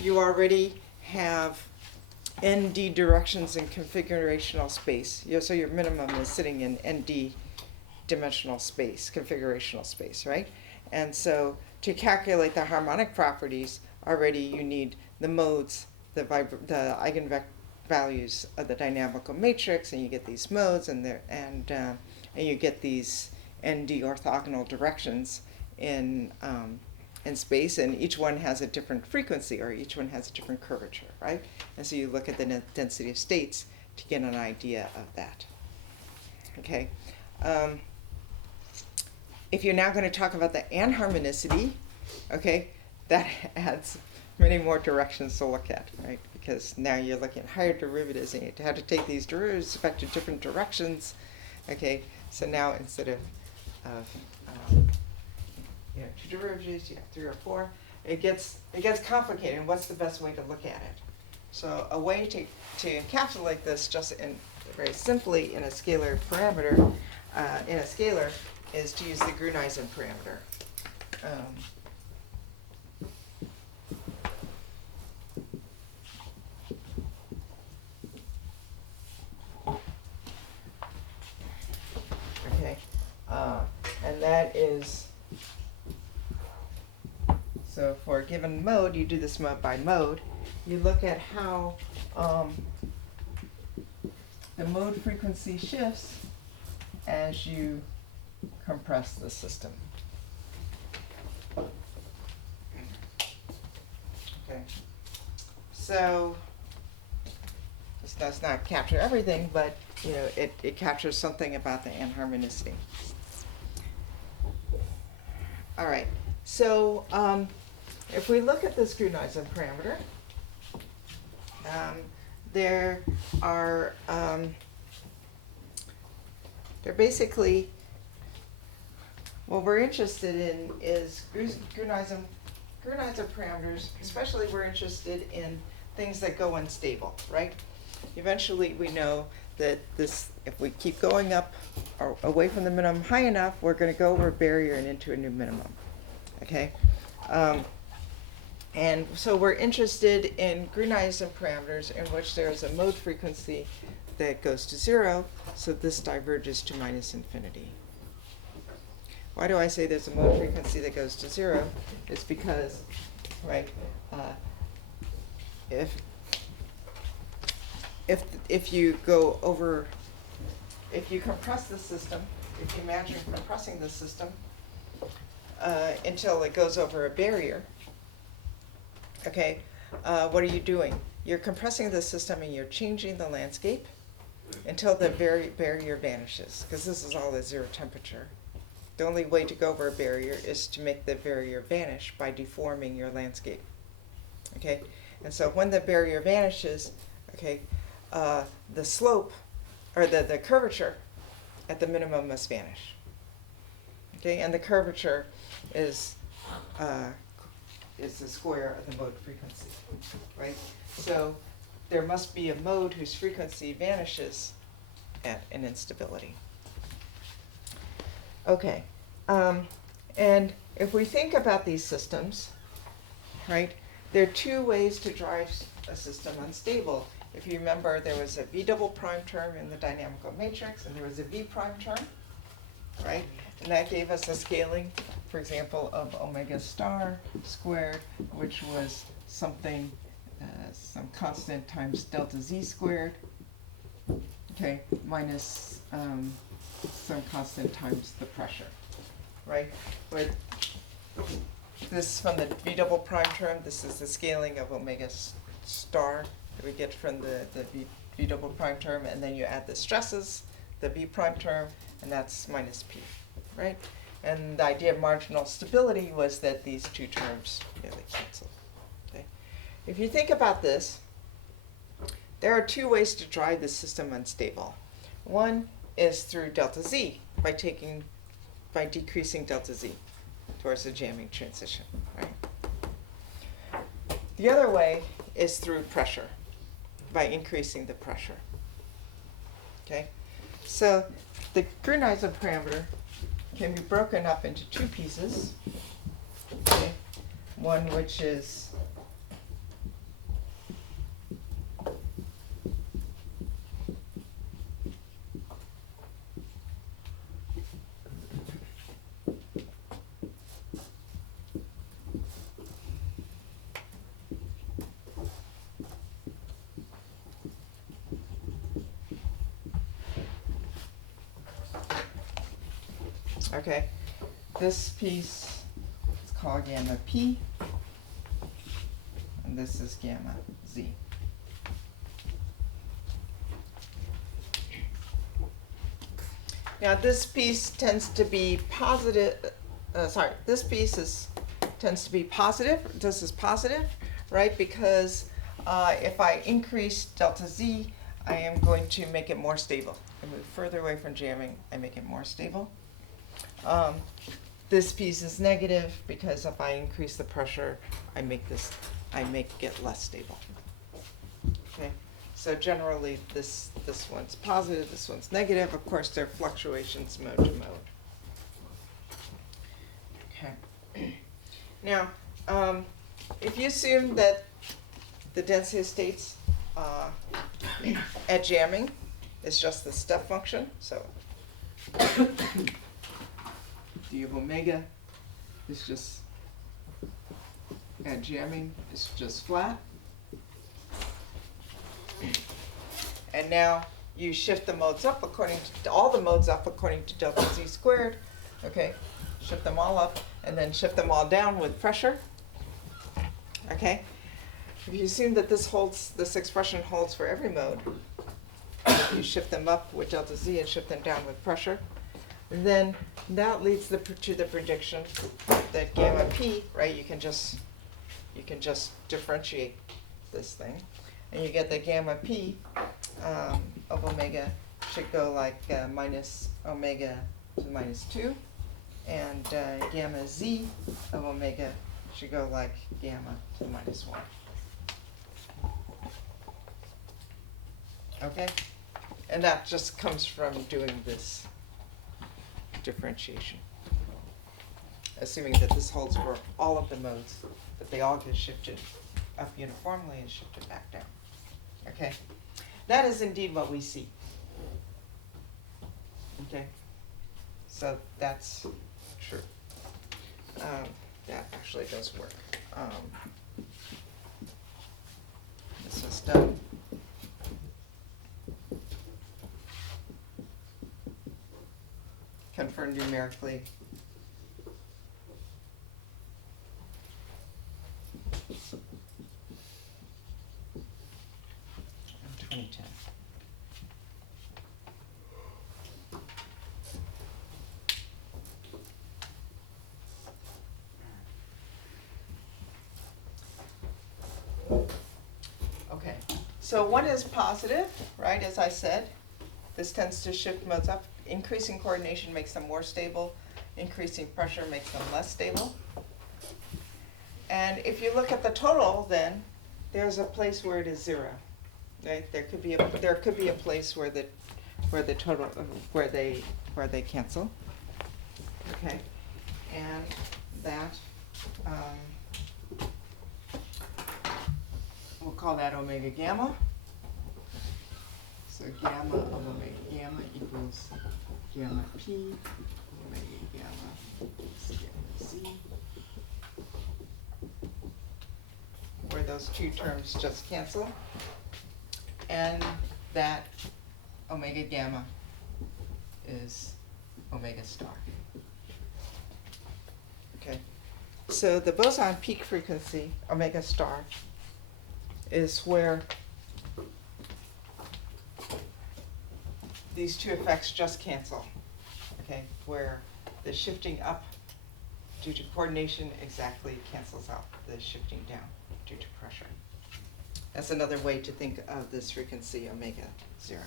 you already have ND directions in configurational space. So your minimum is sitting in ND dimensional space, configurational space, right? And so to calculate the harmonic properties, already you need the modes, the eigenvalues of the dynamical matrix, and you get these modes, and you get these ND orthogonal directions in space, and each one has a different frequency, or each one has a different curvature, right? And so you look at the density of states to get an idea of that. Okay. If you're now going to talk about the anharmonicity, okay, that adds many more directions to look at, right? Because now you're looking at higher derivatives, and you have to take these derivatives back to different directions. Okay, so now instead of 2 derivatives, you have 3 or 4. It gets complicated. And what's the best way to look at it? So a way to encapsulate this just very simply in a scalar parameter, in a scalar, is to use the Gruneisen parameter. Okay, and that is, so for a given mode, you do this mode by mode. You look at how the mode frequency shifts as you compress the system. Okay, so this does not capture everything, but it captures something about the anharmonicity. All right, so if we look at this Gruneisen parameter, there are they're basically, what we're interested in is Gruneisen parameters. Especially we're interested in things that go unstable, right? Eventually we know that if we keep going up or away from the minimum high enough, we're going to go over a barrier and into a new minimum. Okay? And so we're interested in Gruneisen parameters in which there's a mode frequency that goes to 0, so this diverges to minus infinity. Why do I say there's a mode frequency that goes to 0? It's because, right, if you go over, if you compress the system, if you imagine compressing the system until it goes over a barrier, okay, what are you doing? You're compressing the system and you're changing the landscape until the barrier vanishes, because this is all at zero temperature. The only way to go over a barrier is to make the barrier vanish by deforming your landscape. Okay, and so when the barrier vanishes, okay, the slope or the curvature at the minimum must vanish. Okay, and the curvature is the square of the mode frequency, right? So there must be a mode whose frequency vanishes at an instability. Okay, and if we think about these systems, right, there are two ways to drive a system unstable. If you remember, there was a V double prime term in the dynamical matrix, and there was a V prime term, right? And that gave us a scaling, for example, of omega star squared, which was something, some constant times delta Z squared, okay, minus some constant times the pressure, right? But this from the V double prime term, this is the scaling of omega star that we get from the V double prime term, and then you add the stresses, the V prime term, and that's minus P, right? And the idea of marginal stability was that these two terms really cancel. Okay? If you think about this, there are two ways to drive the system unstable. One is through delta Z, by decreasing delta Z towards the jamming transition, right? The other way is through pressure, by increasing the pressure. Okay? So the Grunheisen parameter can be broken up into two pieces. Okay? One which is okay, this piece is called gamma P, and this is gamma Z. Now this piece tends to be positive, this piece tends to be positive, this is positive, right? Because if I increase delta Z, I am going to make it more stable. I move further away from jamming, I make it more stable. This piece is negative because if I increase the pressure, I make it less stable. Okay, so generally this one's positive, this one's negative. Of course, there are fluctuations mode to mode. Okay. Now, if you assume that the density of states at jamming is just the step function, so d of omega is just, at jamming, is just flat. And now you shift the modes up all the modes up according to delta Z squared. Okay, shift them all up and then shift them all down with pressure. Okay, if you assume that this expression holds for every mode, you shift them up with delta Z and shift them down with pressure, then that leads to the prediction that gamma P, right, you can just differentiate this thing, and you get that gamma P of omega should go like minus omega to minus 2, and gamma Z of omega should go like gamma to minus 1. Okay? And that just comes from doing this differentiation, assuming that this holds for all of the modes, that they all get shifted up uniformly and shifted back down. Okay, that is indeed what we see. Okay, so that's true. That actually does work. system. Confirmed numerically. In 2010. Okay, so what is positive, right, as I said? This tends to shift modes up. Increasing coordination makes them more stable. Increasing pressure makes them less stable. And if you look at the total, then there's a place where it is zero. Right? There could be a place where the total where they cancel. Okay, and that we'll call that omega gamma. So gamma of omega gamma equals gamma p omega gamma is gamma z, where those two terms just cancel, and that omega gamma is omega star. Okay, so the boson peak frequency, omega star, is where these two effects just cancel, okay, where the shifting up due to coordination exactly cancels out the shifting down due to pressure. That's another way to think of this frequency omega zero.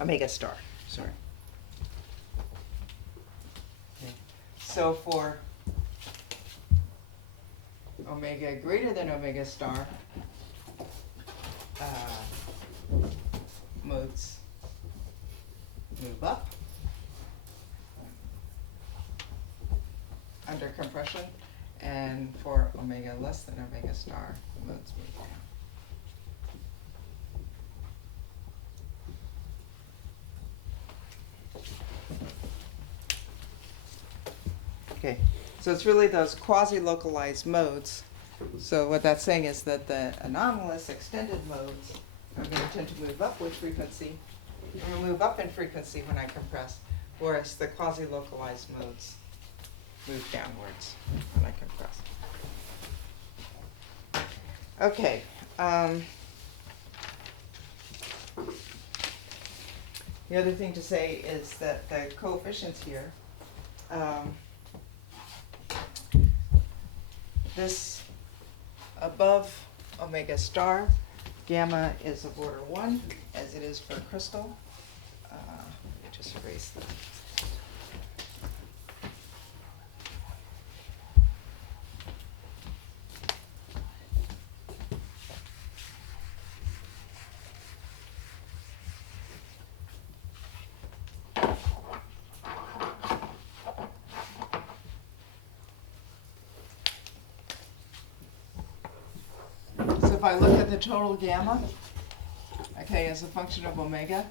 Omega star, sorry. Okay. So for omega greater than omega star, modes move up under compression, and for omega less than omega star, modes move down. Okay, so it's really those quasi-localized modes. So what that's saying is that the anomalous extended modes are going to tend to move up with frequency, or move up in frequency when I compress, whereas the quasi-localized modes move downwards when I compress. Okay. The other thing to say is that the coefficients here, this above omega star, gamma is of order 1, as it is for crystal. Let me just erase that. So if I look at the total gamma, okay, as a function of omega,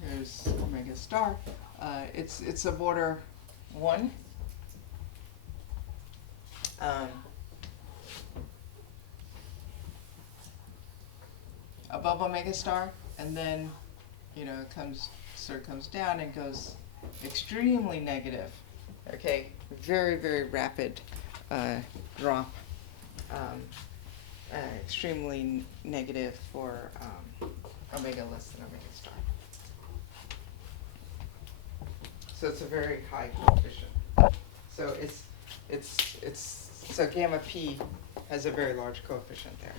here's omega star. It's of order 1. Above omega star, and then, you know, it comes down and goes extremely negative. Okay, very, very rapid drop. Extremely negative for omega less than omega star. So it's a very high coefficient. So so gamma p has a very large coefficient there.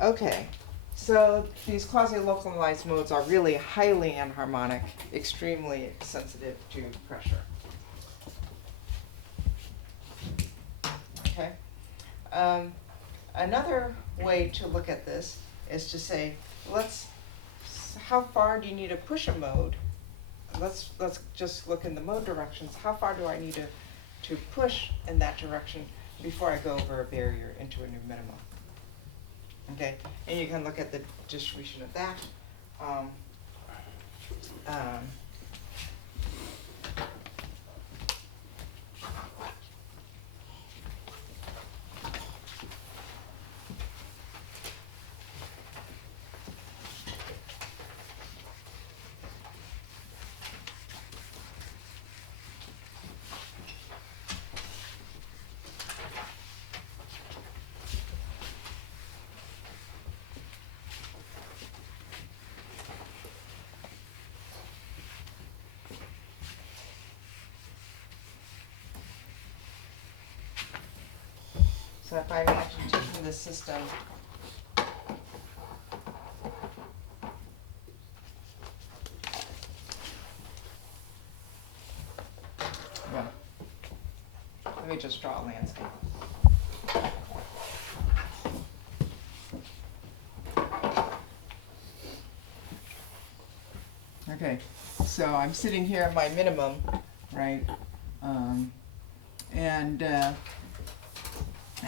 Okay, so these quasi-localized modes are really highly anharmonic, extremely sensitive to pressure. Okay. Another way to look at this is to say, how far do you need to push a mode? Let's just look in the mode directions. How far do I need to push in that direction before I go over a barrier into a new minimum? Okay, and you can look at the distribution of that. So if I imagine taking this system, well, let me just draw a landscape. Okay, so I'm sitting here at my minimum, right?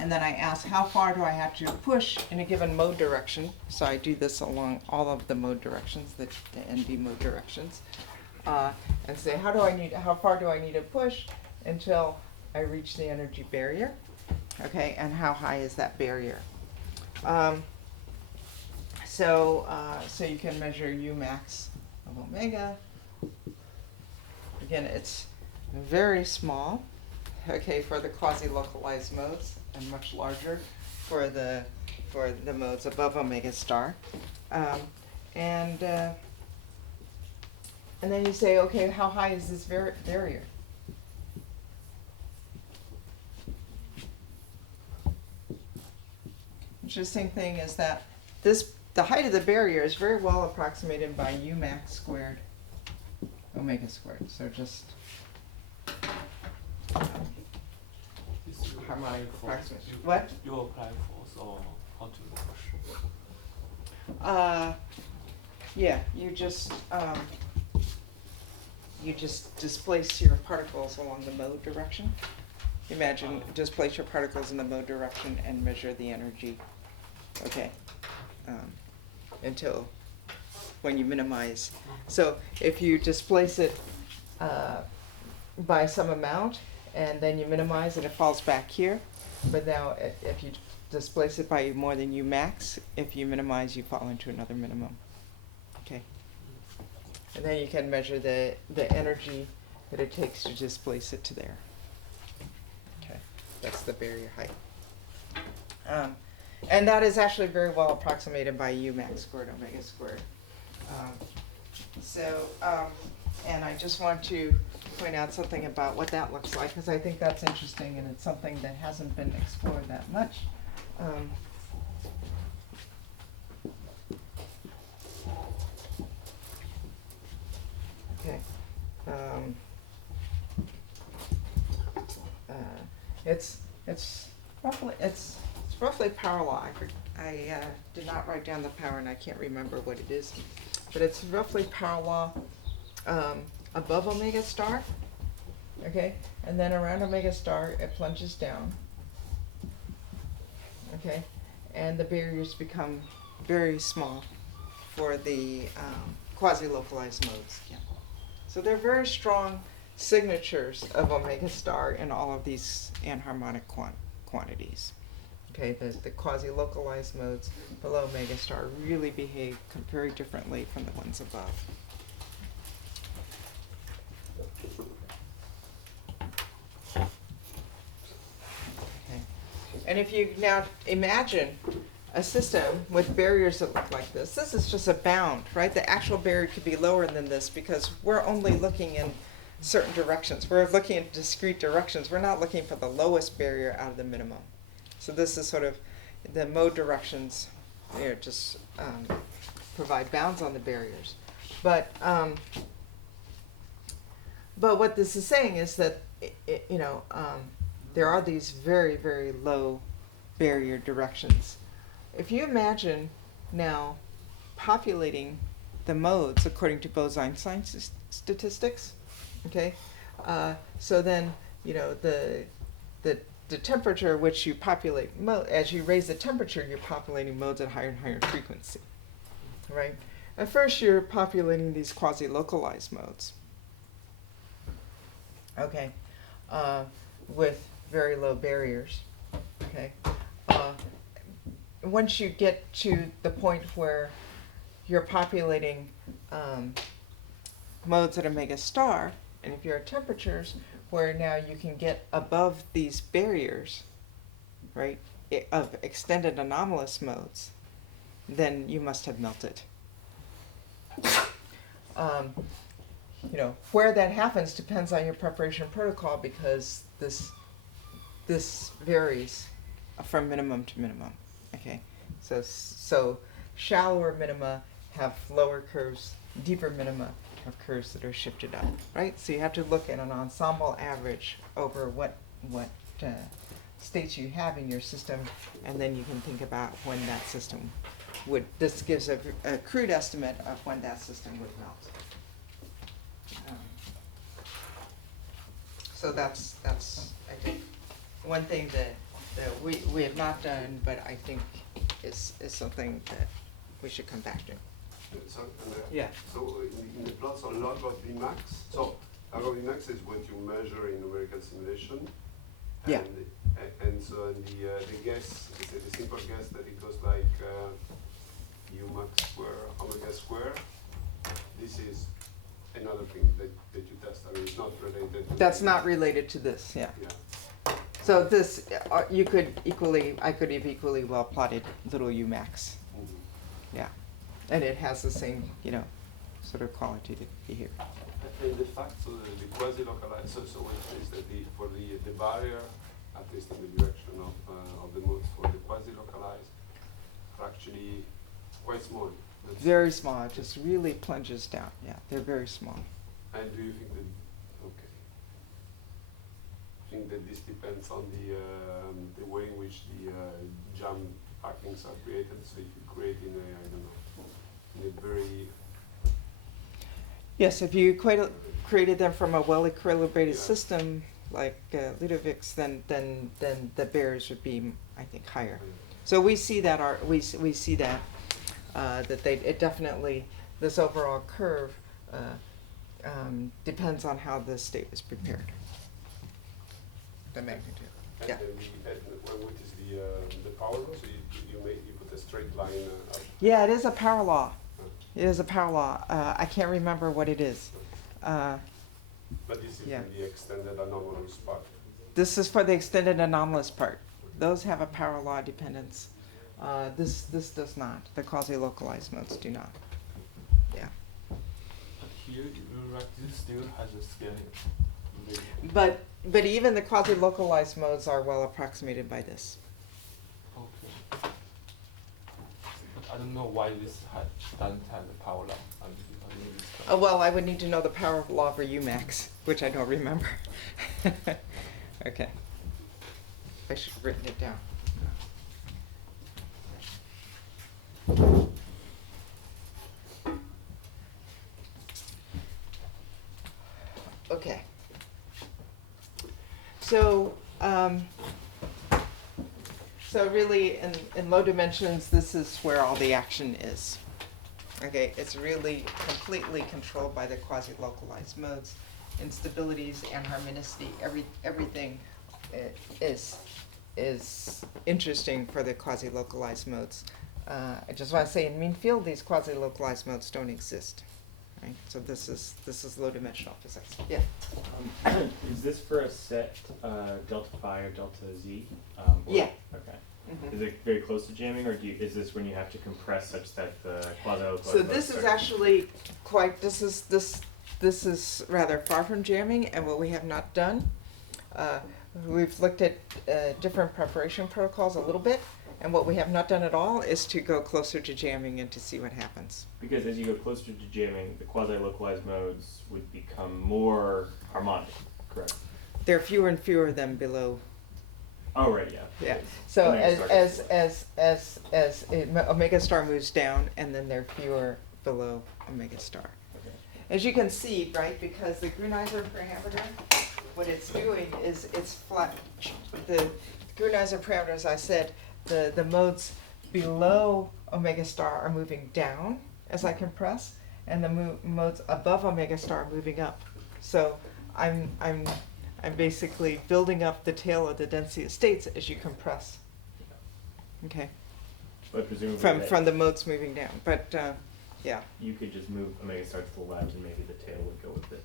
And then I ask how far do I have to push in a given mode direction. So I do this along all of the mode directions, the ND mode directions, and say how far do I need to push until I reach the energy barrier, okay? And how high is that barrier? So you can measure U max of omega. Again, it's very small, okay, for the quasi-localized modes, and much larger for the modes above omega star. And then you say, okay, how high is this barrier? Interesting thing is that the height of the barrier is very well approximated by U max squared omega squared. So just harmonic approximation. What? You apply force or how to push? Yeah, you just displace your particles along the mode direction. Imagine displace your particles in the mode direction and measure the energy. Okay, until when you minimize. So if you displace it by some amount and then you minimize and it falls back here, but now if you displace it by more than U max, if you minimize, you fall into another minimum. Okay. And then you can measure the energy that it takes to displace it to there. Okay, that's the barrier height. And that is actually very well approximated by U max squared omega squared. And I just want to point out something about what that looks like, because I think that's interesting and it's something that hasn't been explored that much. Okay. It's roughly power law. I did not write down the power and I can't remember what it is, but it's roughly power law above omega star, okay, and then around omega star it plunges down, okay, and the barriers become very small for the quasi-localized modes. Yeah. So they're very strong signatures of omega star in all of these anharmonic quantities. Okay, the quasi-localized modes below omega star really behave very differently from the ones above. Okay. And if you now imagine a system with barriers that look like this is just a bound, right? The actual barrier could be lower than this because we're only looking in certain directions. We're looking in discrete directions. We're not looking for the lowest barrier out of the minimum. So this is sort of the mode directions, just provide bounds on the barriers. But what this is saying is that there are these very, very low barrier directions. If you imagine now populating the modes according to Bose-Einstein statistics, okay, so then the temperature at which you populate as you raise the temperature, you're populating modes at higher and higher frequency, right? At first, you're populating these quasi-localized modes, okay, with very low barriers, okay. Once you get to the point where you're populating modes at omega star, and if you're at temperatures where now you can get above these barriers, right, of extended anomalous modes, then you must have melted. Where that happens depends on your preparation protocol because this varies from minimum to minimum. Okay, so shallower minima have lower curves, deeper minima have curves that are shifted up, right? So you have to look at an ensemble average over what states you have in your system, and then you can think about when that system would. This gives a crude estimate of when that system would melt. So that's I think one thing that we have not done, but I think is something that we should come back to. So, Yeah. So in the plots, a log of Vmax. So log of Vmax is what you measure in numerical simulation. Yeah. And so the guess, the simple guess that it goes like Umax square, omega square. This is another thing that you test. I mean, it's not related to. That's not related to this, yeah. Yeah. So this, I could have equally well plotted little Umax, yeah. And it has the same, sort of qualitative behavior. And the fact, so the quasi-localized, so what it is that for the barrier, at least in the direction of the modes, for the quasi-localized, are actually quite small. That's Very small, it just really plunges down, yeah, they're very small. And do you think that, okay, think that this depends on the way in which the jam packings are created? So if you create in a, I don't know, in a very... Yes, if you created them from a well-equilibrated Yeah. system, like Ludovic's, then the barriers would be, I think, higher. So we see that we see that it definitely, this overall curve depends on how the state was prepared. The magnitude. And Yeah. what is the power law? So you put a straight line up. Yeah, it is a power law. It is a power law. I can't remember what it is. But this is Yeah. in the extended anomalous part. This is for the extended anomalous part. Those have a power law dependence. This does not. The quasi-localized modes do not. Yeah. But here, this still has a scaling. But even the quasi-localized modes are well approximated by this. Okay. But I don't know why this doesn't have the power law. I mean, Oh, well, I would need to know the power law for Umax, which I don't remember. Okay. I should have written it down. Okay. So, so really, in low dimensions, this is where all the action is. Okay, it's really completely controlled by the quasi-localized modes. Instabilities and harmonicity, everything is interesting for the quasi-localized modes. I just want to say, in mean field, these quasi-localized modes don't exist. Right? So this is low-dimensional physics. Yeah. Is this for a set delta phi or delta z? Yeah. Okay. Mhm. Is it very close to jamming, or is this when you have to compress such that the quasi-localized So modes this is start- actually quite. This is rather far from jamming, and what we have not done. We've looked at different preparation protocols a little bit, and what we have not done at all is to go closer to jamming and to see what happens. Because as you go closer to jamming, the quasi-localized modes would become more harmonic, correct? There are fewer and fewer of them below. Oh, right, yeah. Yeah. Yes. So And then it starts as Omega star moves down, and then there are fewer below Omega star. Okay. As you can see, right, because the Grunizer parameter, what it's doing is it's flat. The Grunizer parameters, I said, the modes below Omega star are moving down as I compress, and the modes above Omega star are moving up. So I'm basically building up the tail of the density of states as you compress. Okay, But presumably from the modes moving down, but yeah. you could just move omega star to the left and maybe the tail would go with it.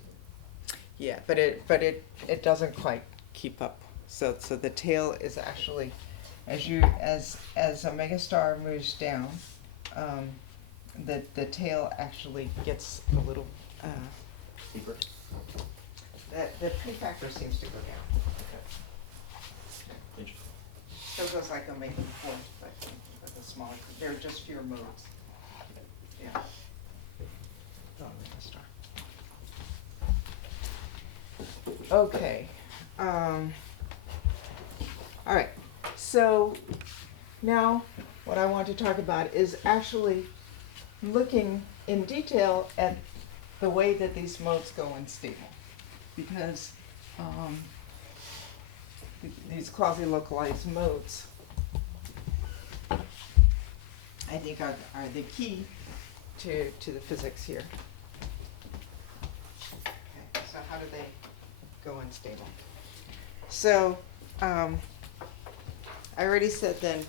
Yeah, but it doesn't quite keep up. So the tail is actually, as Omega star moves down, the tail actually gets a little. Deeper? The prefactor seems to go down. Okay. Interesting. So it goes like omega 4, but with a smaller, there are just fewer modes. Yeah. Oh, omega star. Okay. All right. So now what I want to talk about is actually looking in detail at the way that these modes go unstable. Because these quasi-localized modes, I think, are the key to the physics here. Okay, so how do they go unstable? So I already said then,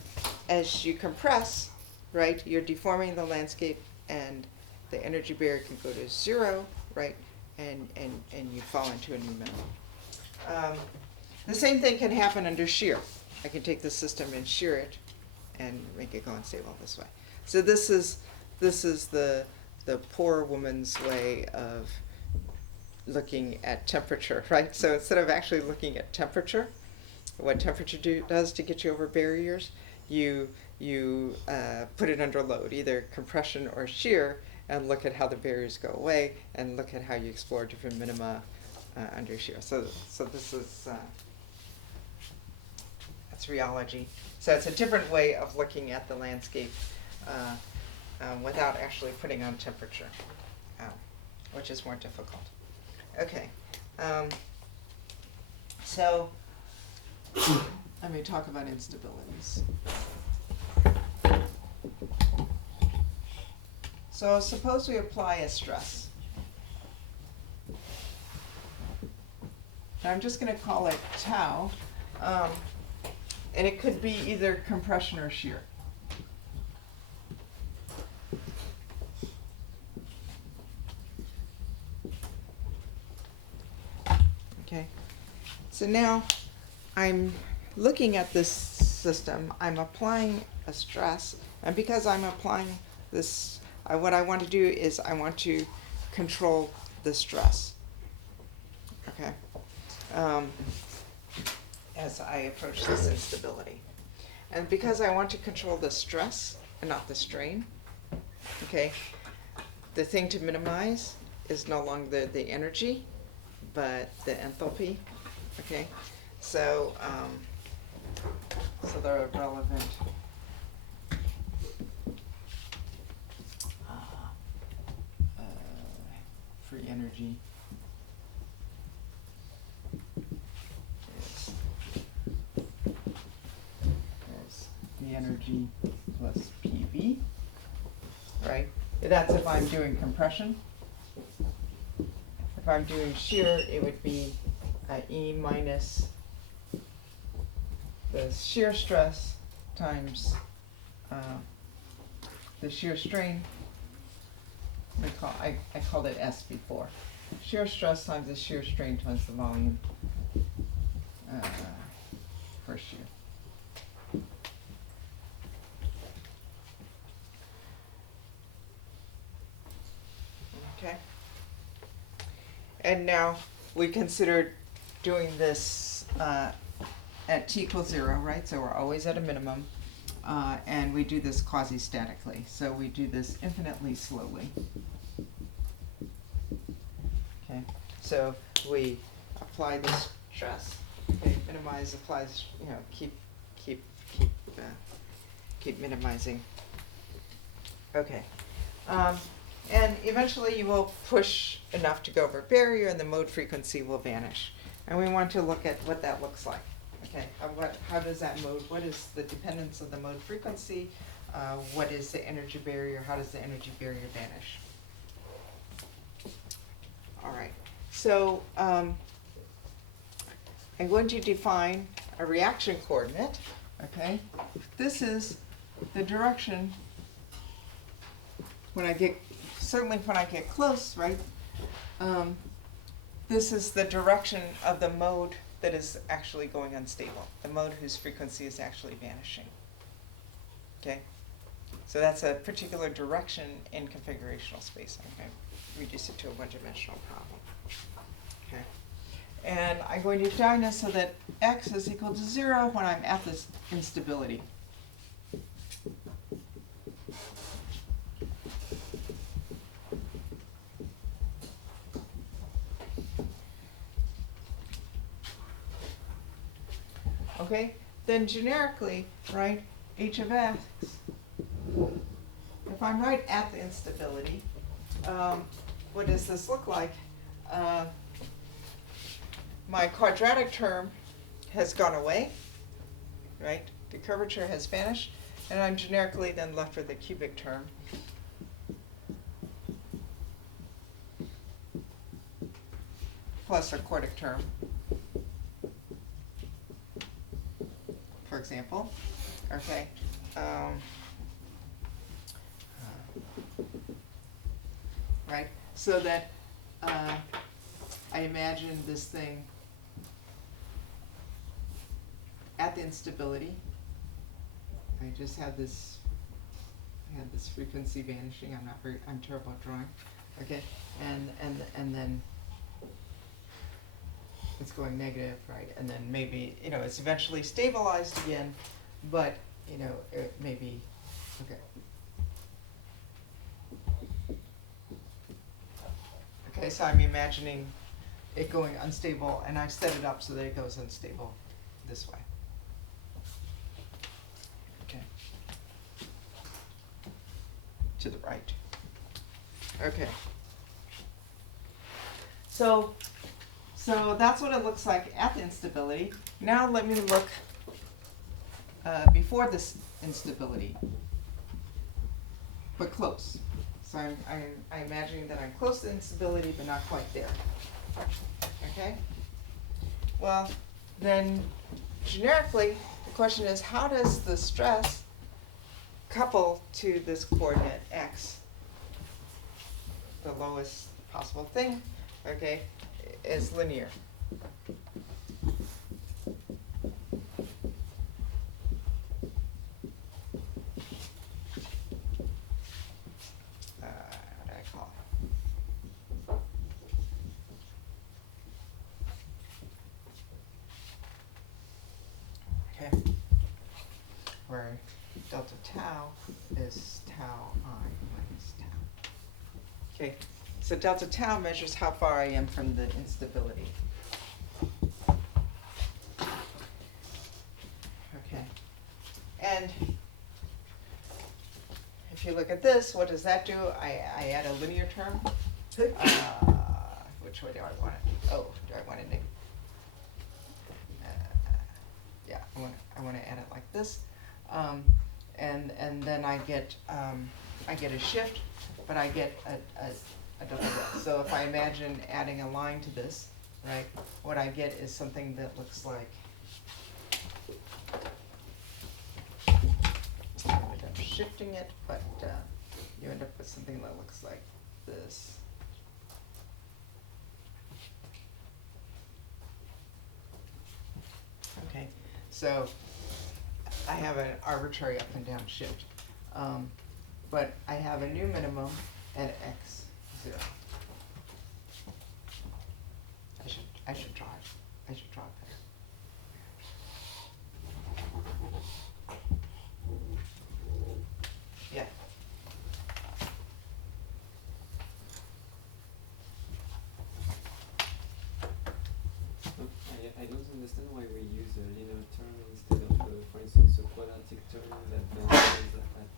as you compress, right, you're deforming the landscape and the energy barrier can go to 0, right, and you fall into a new minimum. The same thing can happen under shear. I can take the system and shear it and make it go unstable this way. So this is the poor woman's way of looking at temperature, right? So instead of actually looking at temperature, what temperature does to get you over barriers, you put it under load, either compression or shear, and look at how the barriers go away, and look at how you explore different minima under shear. So this is that's rheology. So it's a different way of looking at the landscape without actually putting on temperature, which is more difficult. Okay, so let me talk about instabilities. So suppose we apply a stress. And I'm just going to call it tau, and it could be either compression or shear. Okay, so now I'm looking at this system, I'm applying a stress, and because I'm applying this, what I want to do is I want to control the stress, okay, as I approach this instability. And because I want to control the stress and not the strain, okay, the thing to minimize is no longer the energy, but the enthalpy, okay? So, so the relevant free energy is the energy plus PV, right? That's if I'm doing compression. If I'm doing shear, it would be E minus the shear stress times the shear strain. I called it S before. Shear stress times the shear strain times the volume for shear. Okay. And now we considered doing this at t equals 0, right? So we're always at a minimum. And we do this quasi-statically. So we do this infinitely slowly. Okay, so we apply the stress. Okay, minimize, applies, keep minimizing. Okay, and eventually you will push enough to go over a barrier, and the mode frequency will vanish. And we want to look at what that looks like. Okay, how does that mode, what is the dependence of the mode frequency? What is the energy barrier? How does the energy barrier vanish? All right, so I'm going to define a reaction coordinate, okay? This is the direction when I get, certainly when I get close, right? This is the direction of the mode that is actually going unstable, the mode whose frequency is actually vanishing. Okay? So that's a particular direction in configurational space. I'm going to reduce it to a one-dimensional problem. Okay? And I'm going to define this so that x is equal to 0 when I'm at this instability. Okay, then generically, right, h of x, if I'm right at the instability, what does this look like? My quadratic term has gone away, right? The curvature has vanished, and I'm generically then left with a cubic term. Plus a quartic term, for example. Okay. Right? So that I imagine this thing at the instability. I just had this, I had this frequency vanishing. I'm terrible at drawing. Okay, and then it's going negative, right? And then maybe, you know, it's eventually stabilized again, but, you know, it maybe, okay. Okay, so I'm imagining it going unstable, and I've set it up so that it goes unstable this way. Okay. To the right. Okay. So that's what it looks like at the instability. Now let me look before this instability, but close. So I'm imagining that I'm close to instability, but not quite there. Okay? Well, then generically, the question is, how does the stress couple to this coordinate x? The lowest possible thing, okay, is linear. What do I call it? Okay. Where delta tau is tau I minus tau. Okay, so delta tau measures how far I am from the instability. Okay, and if you look at this, what does that do? I add a linear term. Which way do I want it? Oh, do I want it? Yeah, I want to add it like this, and then I get a shift, but I get a double dot. So if I imagine adding a line to this, right, what I get is something that looks like. I ended up shifting it, but you end up with something that looks like this. Okay, so I have an arbitrary up and down shift, but I have a new minimum at x0. I should draw it. I should draw it better. Yeah. I don't understand why we use a linear term instead of, for instance, a quadratic term that says at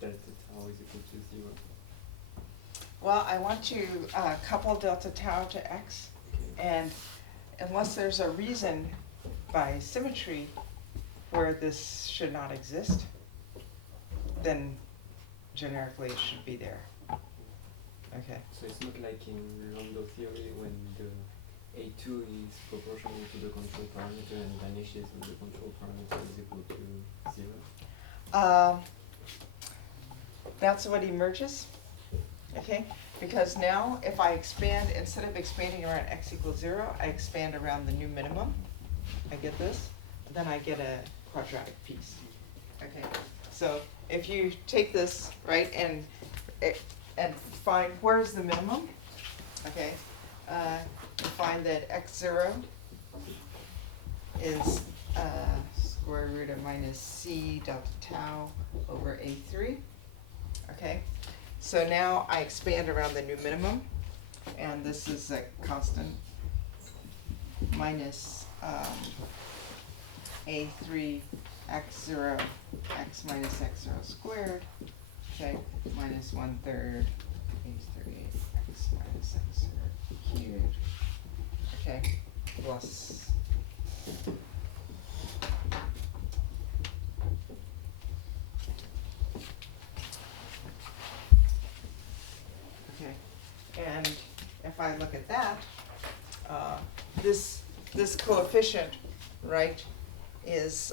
delta tau is equal to 0. Well, I want to couple delta tau to x, and unless there's a reason by symmetry where this should not exist, then generically it should be there. Okay. So it's not like in Landau theory when the A2 is proportional to the control parameter and vanishes when the control parameter is equal to 0? That's what emerges, okay? Because now if I expand, instead of expanding around x equals 0, I expand around the new minimum. I get this, then I get a quadratic piece. Okay, so if you take this, right, and find where's the minimum, okay, we find that x0 is square root of minus c delta tau over a3. Okay, so now I expand around the new minimum, and this is a constant minus a3 x0 x minus x0 squared, okay, minus 1/3 a3 x minus x0 cubed, okay, plus okay, and if I look at that, this coefficient, right, is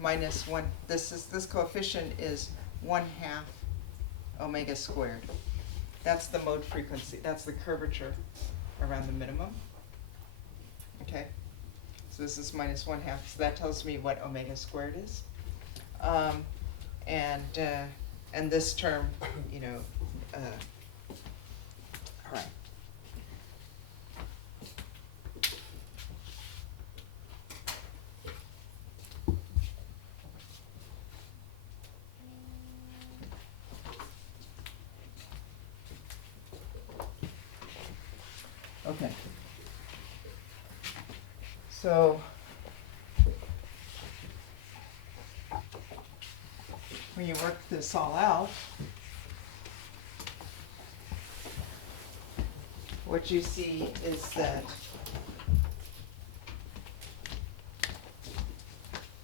minus 1. This coefficient is 1/2 omega squared. That's the mode frequency. That's the curvature around the minimum. Okay, so this is minus 1/2. So that tells me what omega squared is, and this term, you know, all right. Okay. So when you work this all out, what you see is that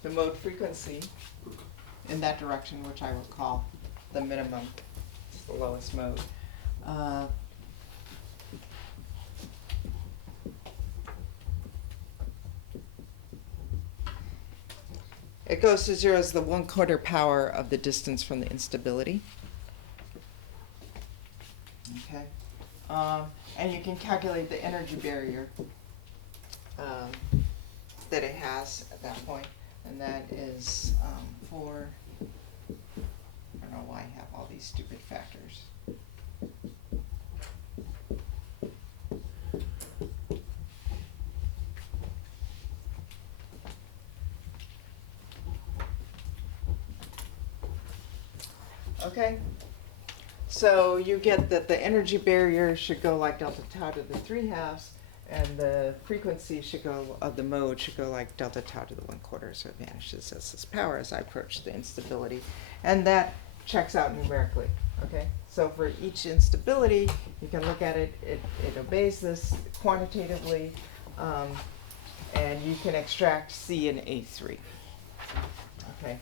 the mode frequency in that direction, which I will call the minimum, it's the lowest mode, it goes to 0 as the 1/4 power of the distance from the instability. Okay, and you can calculate the energy barrier that it has at that point, and that is 4. I don't know why I have all these stupid factors. Okay, so you get that the energy barrier should go like delta tau to the 3/2, and the frequency should go, of the mode should go like delta tau to the 1/4, so it vanishes as this power as I approach the instability. And that checks out numerically, okay? So for each instability, you can look at it, it obeys this quantitatively, and you can extract C and A3, okay?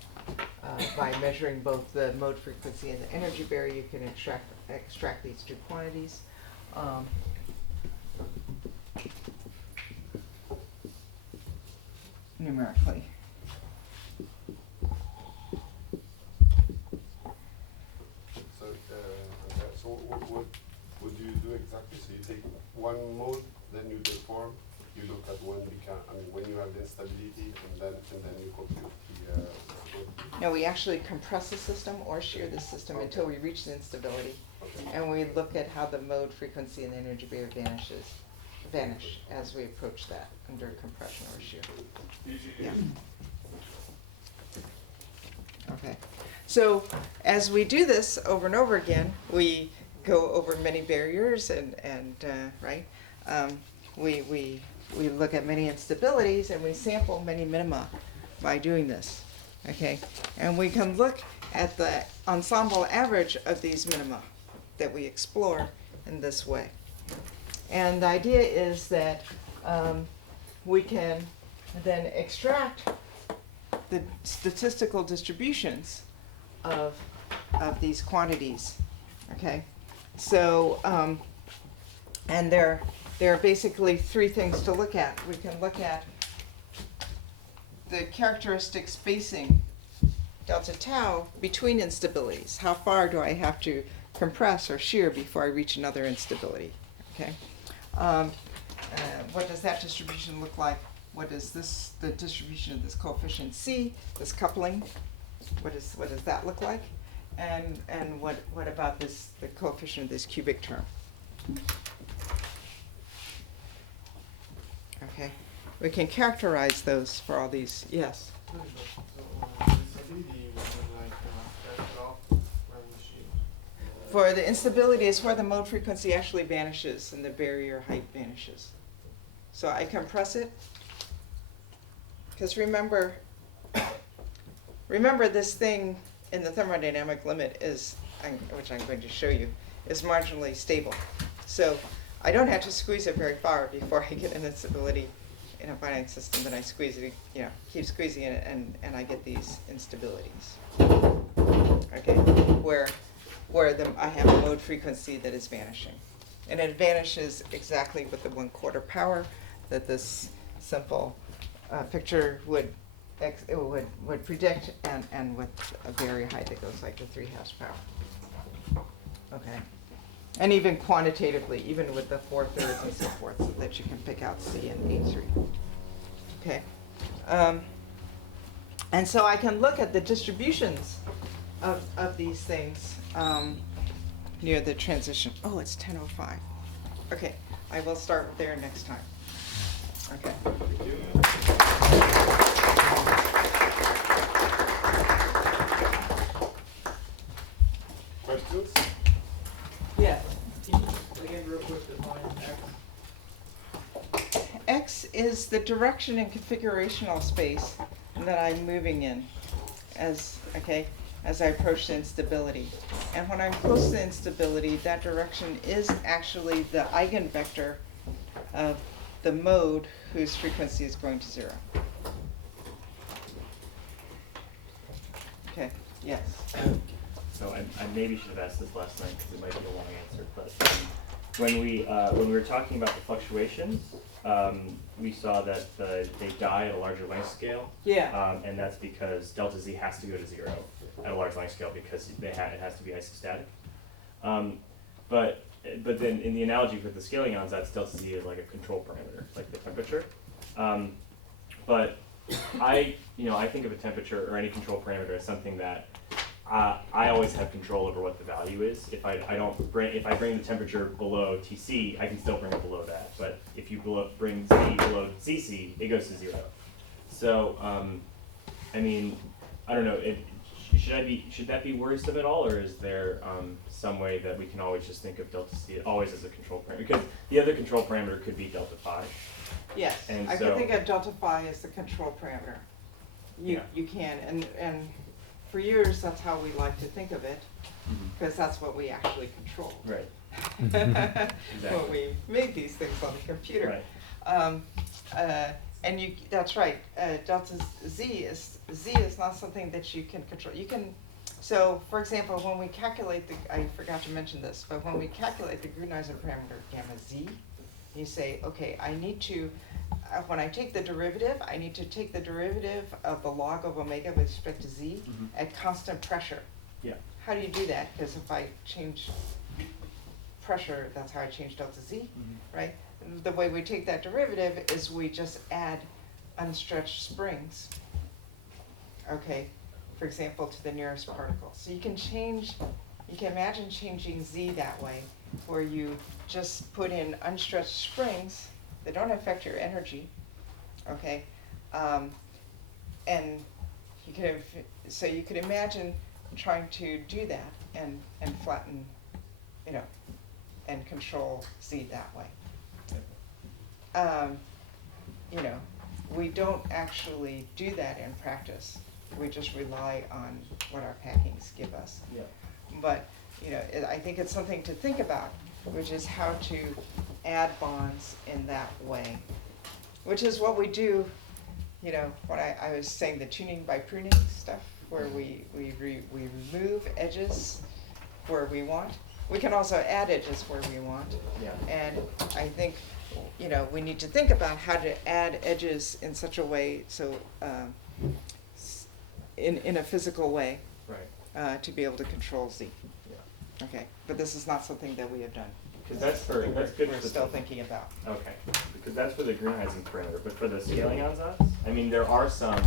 By measuring both the mode frequency and the energy barrier, you can extract these two quantities. Numerically. So what do you do exactly? So you take one mode, then you deform. You look at when you have the instability, and then you compute the. No, we actually compress the system or shear the system until we reach the instability, and we look at how the mode frequency and the energy barrier vanish as we approach that under compression or shear. Yeah. Okay. So as we do this over and over again, we go over many barriers and right. We look at many instabilities and we sample many minima by doing this. Okay, and we can look at the ensemble average of these minima that we explore in this way. And the idea is that we can then extract the statistical distributions of these quantities. Okay, so and there are basically 3 things to look at. We can look at the characteristic spacing delta tau between instabilities. How far do I have to compress or shear before I reach another instability? Okay, what does that distribution look like? What is the distribution of this coefficient C, this coupling? What does that look like? And what about the coefficient of this cubic term? Okay, we can characterize those for all these. Yes. For the instability is where the mode frequency actually vanishes and the barrier height vanishes. So I compress it, because remember this thing in the thermodynamic limit is, which I'm going to show you, is marginally stable. So I don't have to squeeze it very far before I get an instability in a finite system. Then I squeeze it, keep squeezing it, and I get these instabilities. Okay, where I have a mode frequency that is vanishing, and it vanishes exactly with the 1/4 power that this simple picture would predict, and with a barrier height that goes like the 3 power. Okay, and even quantitatively, even with the 4/3 and so forth, so that you can pick out C and A3. Okay, and so I can look at the distributions of these things near the transition. Oh, it's 10:05. Okay, I will start there next time. Okay. Questions? Yes. Again, real quick, define X. X is the direction and configurational space that I'm moving in as I approach the instability. And when I'm close to instability, that direction is actually the eigenvector of the mode whose frequency is going to 0. Okay, yes. So I maybe should have asked this last night because it might be a long answer, but when we were talking about the fluctuations, we saw that they die at a larger length scale. Yeah. And that's because delta Z has to go to 0 at a large length scale because it has to be isostatic. But then in the analogy for the scaling ansatz, delta Z is like a control parameter, like the temperature. But I think of a temperature or any control parameter as something that I always have control over what the value is. If I bring the temperature below Tc, I can still bring it below that. But if you bring Z below Cc, it goes to 0. So I mean, I don't know. Should that be worrisome at all, or is there some way that we can always just think of delta C always as a control parameter? Because the other control parameter could be delta phi. Yes, And I so- can think of delta phi as the control parameter. You can, and for years that's how we like to think of it, because that's what we actually control. Right. When we made these things on the computer. Right. And that's right. Delta Z is not something that you can control. You can. So, for example, when we calculate I forgot to mention this, but when we calculate the Grunhausen parameter gamma Z, you say, okay, I need to. When I take the derivative, I need to take the derivative of the log of omega with respect to Z at constant pressure. Yeah. How do you do that? Because if I change pressure, that's how I change delta Z, right? The way we take that derivative is we just add unstretched springs, okay, for example, to the nearest particle. So you can imagine changing Z that way, where you just put in unstretched springs that don't affect your energy, okay? And you could imagine trying to do that and flatten, and control Z that way. We don't actually do that in practice. We just rely on what our packings give us. Yeah. But, I think it's something to think about, which is how to add bonds in that way, which is what we do, when I was saying the tuning by pruning stuff, where we remove edges where we want. We can also add edges where we want. Yeah. And I think, we need to think about how to add edges in such a way, so in a physical way, Right. to be able to control Z. Yeah. Okay, but this is not something that we have done. Because that's good We're for still the, thinking about. okay, because that's for the Grunhausen parameter, but for the scaling ansatz, I mean, there are some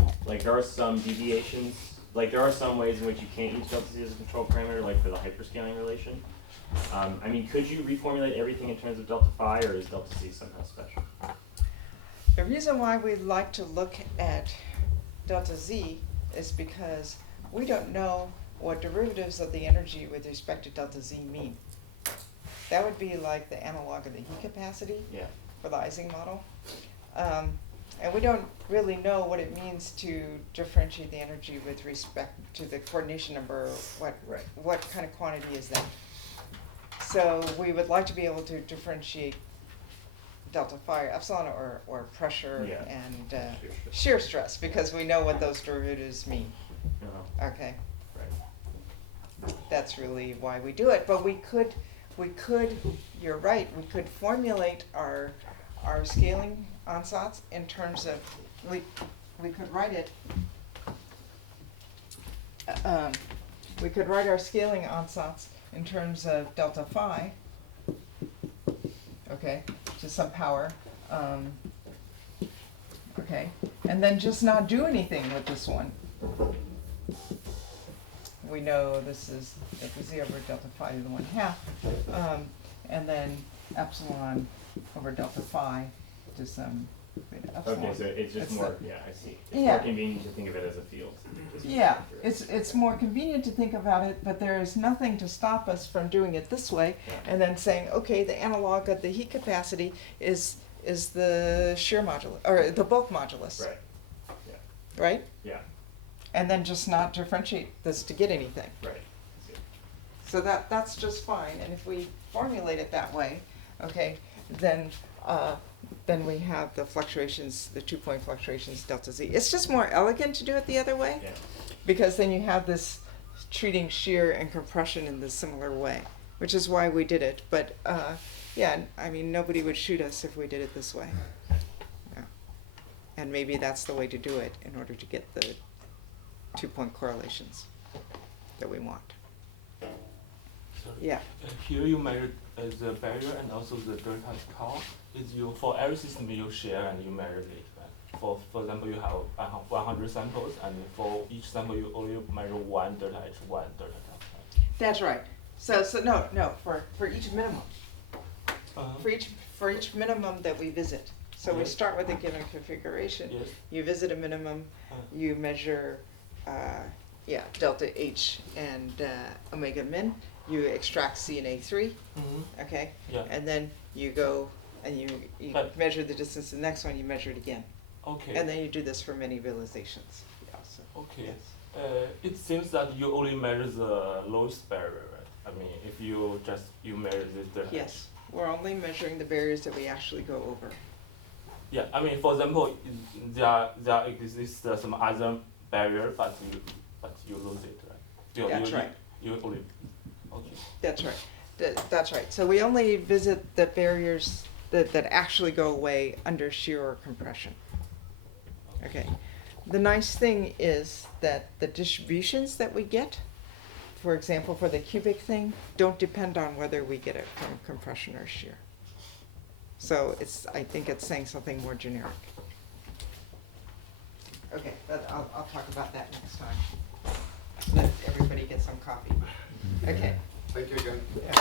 deviations, there are some ways in which you can't use delta Z as a control parameter, like for the hyperscaling relation. I mean, could you reformulate everything in terms of delta phi, or is delta Z somehow special? The reason why we like to look at delta Z is because we don't know what derivatives of the energy with respect to delta Z mean. That would be like the analog of the heat capacity Yeah. for the Ising model. And we don't really know what it means to differentiate the energy with respect to the coordination number. What kind of quantity is that? So we would like to be able to differentiate delta phi or epsilon or pressure Yeah. and Shear stress. shear stress, because we know what those derivatives mean. Uh-huh. Okay, Right. that's really why we do it. But we could, you're right, we could formulate our scaling ansatz in terms of, we could write it, we could write our scaling ansatz in terms of delta phi, okay, to some power, okay, and then just not do anything with this one. We know this is delta Z over delta phi to the 1/2, and then epsilon over delta phi to some beta epsilon. Okay, so it's just It's more, the- yeah, I see. It's Yeah. more convenient to think of it as a field. just Yeah, for- it's more convenient to think about it, but there is nothing to stop us from doing it this way, Yeah. and then saying, okay, the analog of the heat capacity is the shear modulus, or the bulk modulus, Right, yeah, right? yeah, And then just not differentiate this to get anything. right. I see. So that's just fine, and if we formulate it that way, okay, then we have the fluctuations, the 2-point fluctuations delta Z. It's just more elegant to do it the other way, Yeah, because then you have this treating shear and compression in the similar way, which is why we did it. But yeah, I mean, nobody would shoot us if we did it this way. Yeah. And maybe that's the way to do it in order to get the 2-point correlations that we want. Sorry. Yeah. Here you measure the barrier and also the delta tau. Is you for every system you share and you measure it. Right? For example, you have 100 samples, and for each sample you only measure one delta H, one delta tau. Right? That's right. So no, for each minimum. For each minimum that we visit. So we Yes. start with a given configuration. Yes. You visit a minimum, Uh, you measure delta H and omega min. You extract C and A3, mhm. okay? Yeah. And then you go and you But- measure the distance to the next one, you measure it again. Okay. And then you do this for many realizations. Yeah, so, Okay. yes. It seems that you only measure the lowest barrier, right? I mean, if you measure this delta H. Yes, we're only measuring the barriers that we actually go over. Yeah, I mean, for example, there exists some other barrier, but you lose it, right? That's right. You only, okay. That's right. That's right. So we only visit the barriers that actually go away under shear or compression. Okay. The nice thing is that the distributions that we get, for example, for the cubic thing, don't depend on whether we get it from compression or shear. So I think it's saying something more generic. Okay, but I'll talk about that next time. So that everybody gets some coffee. Okay. Thank you again. Yeah.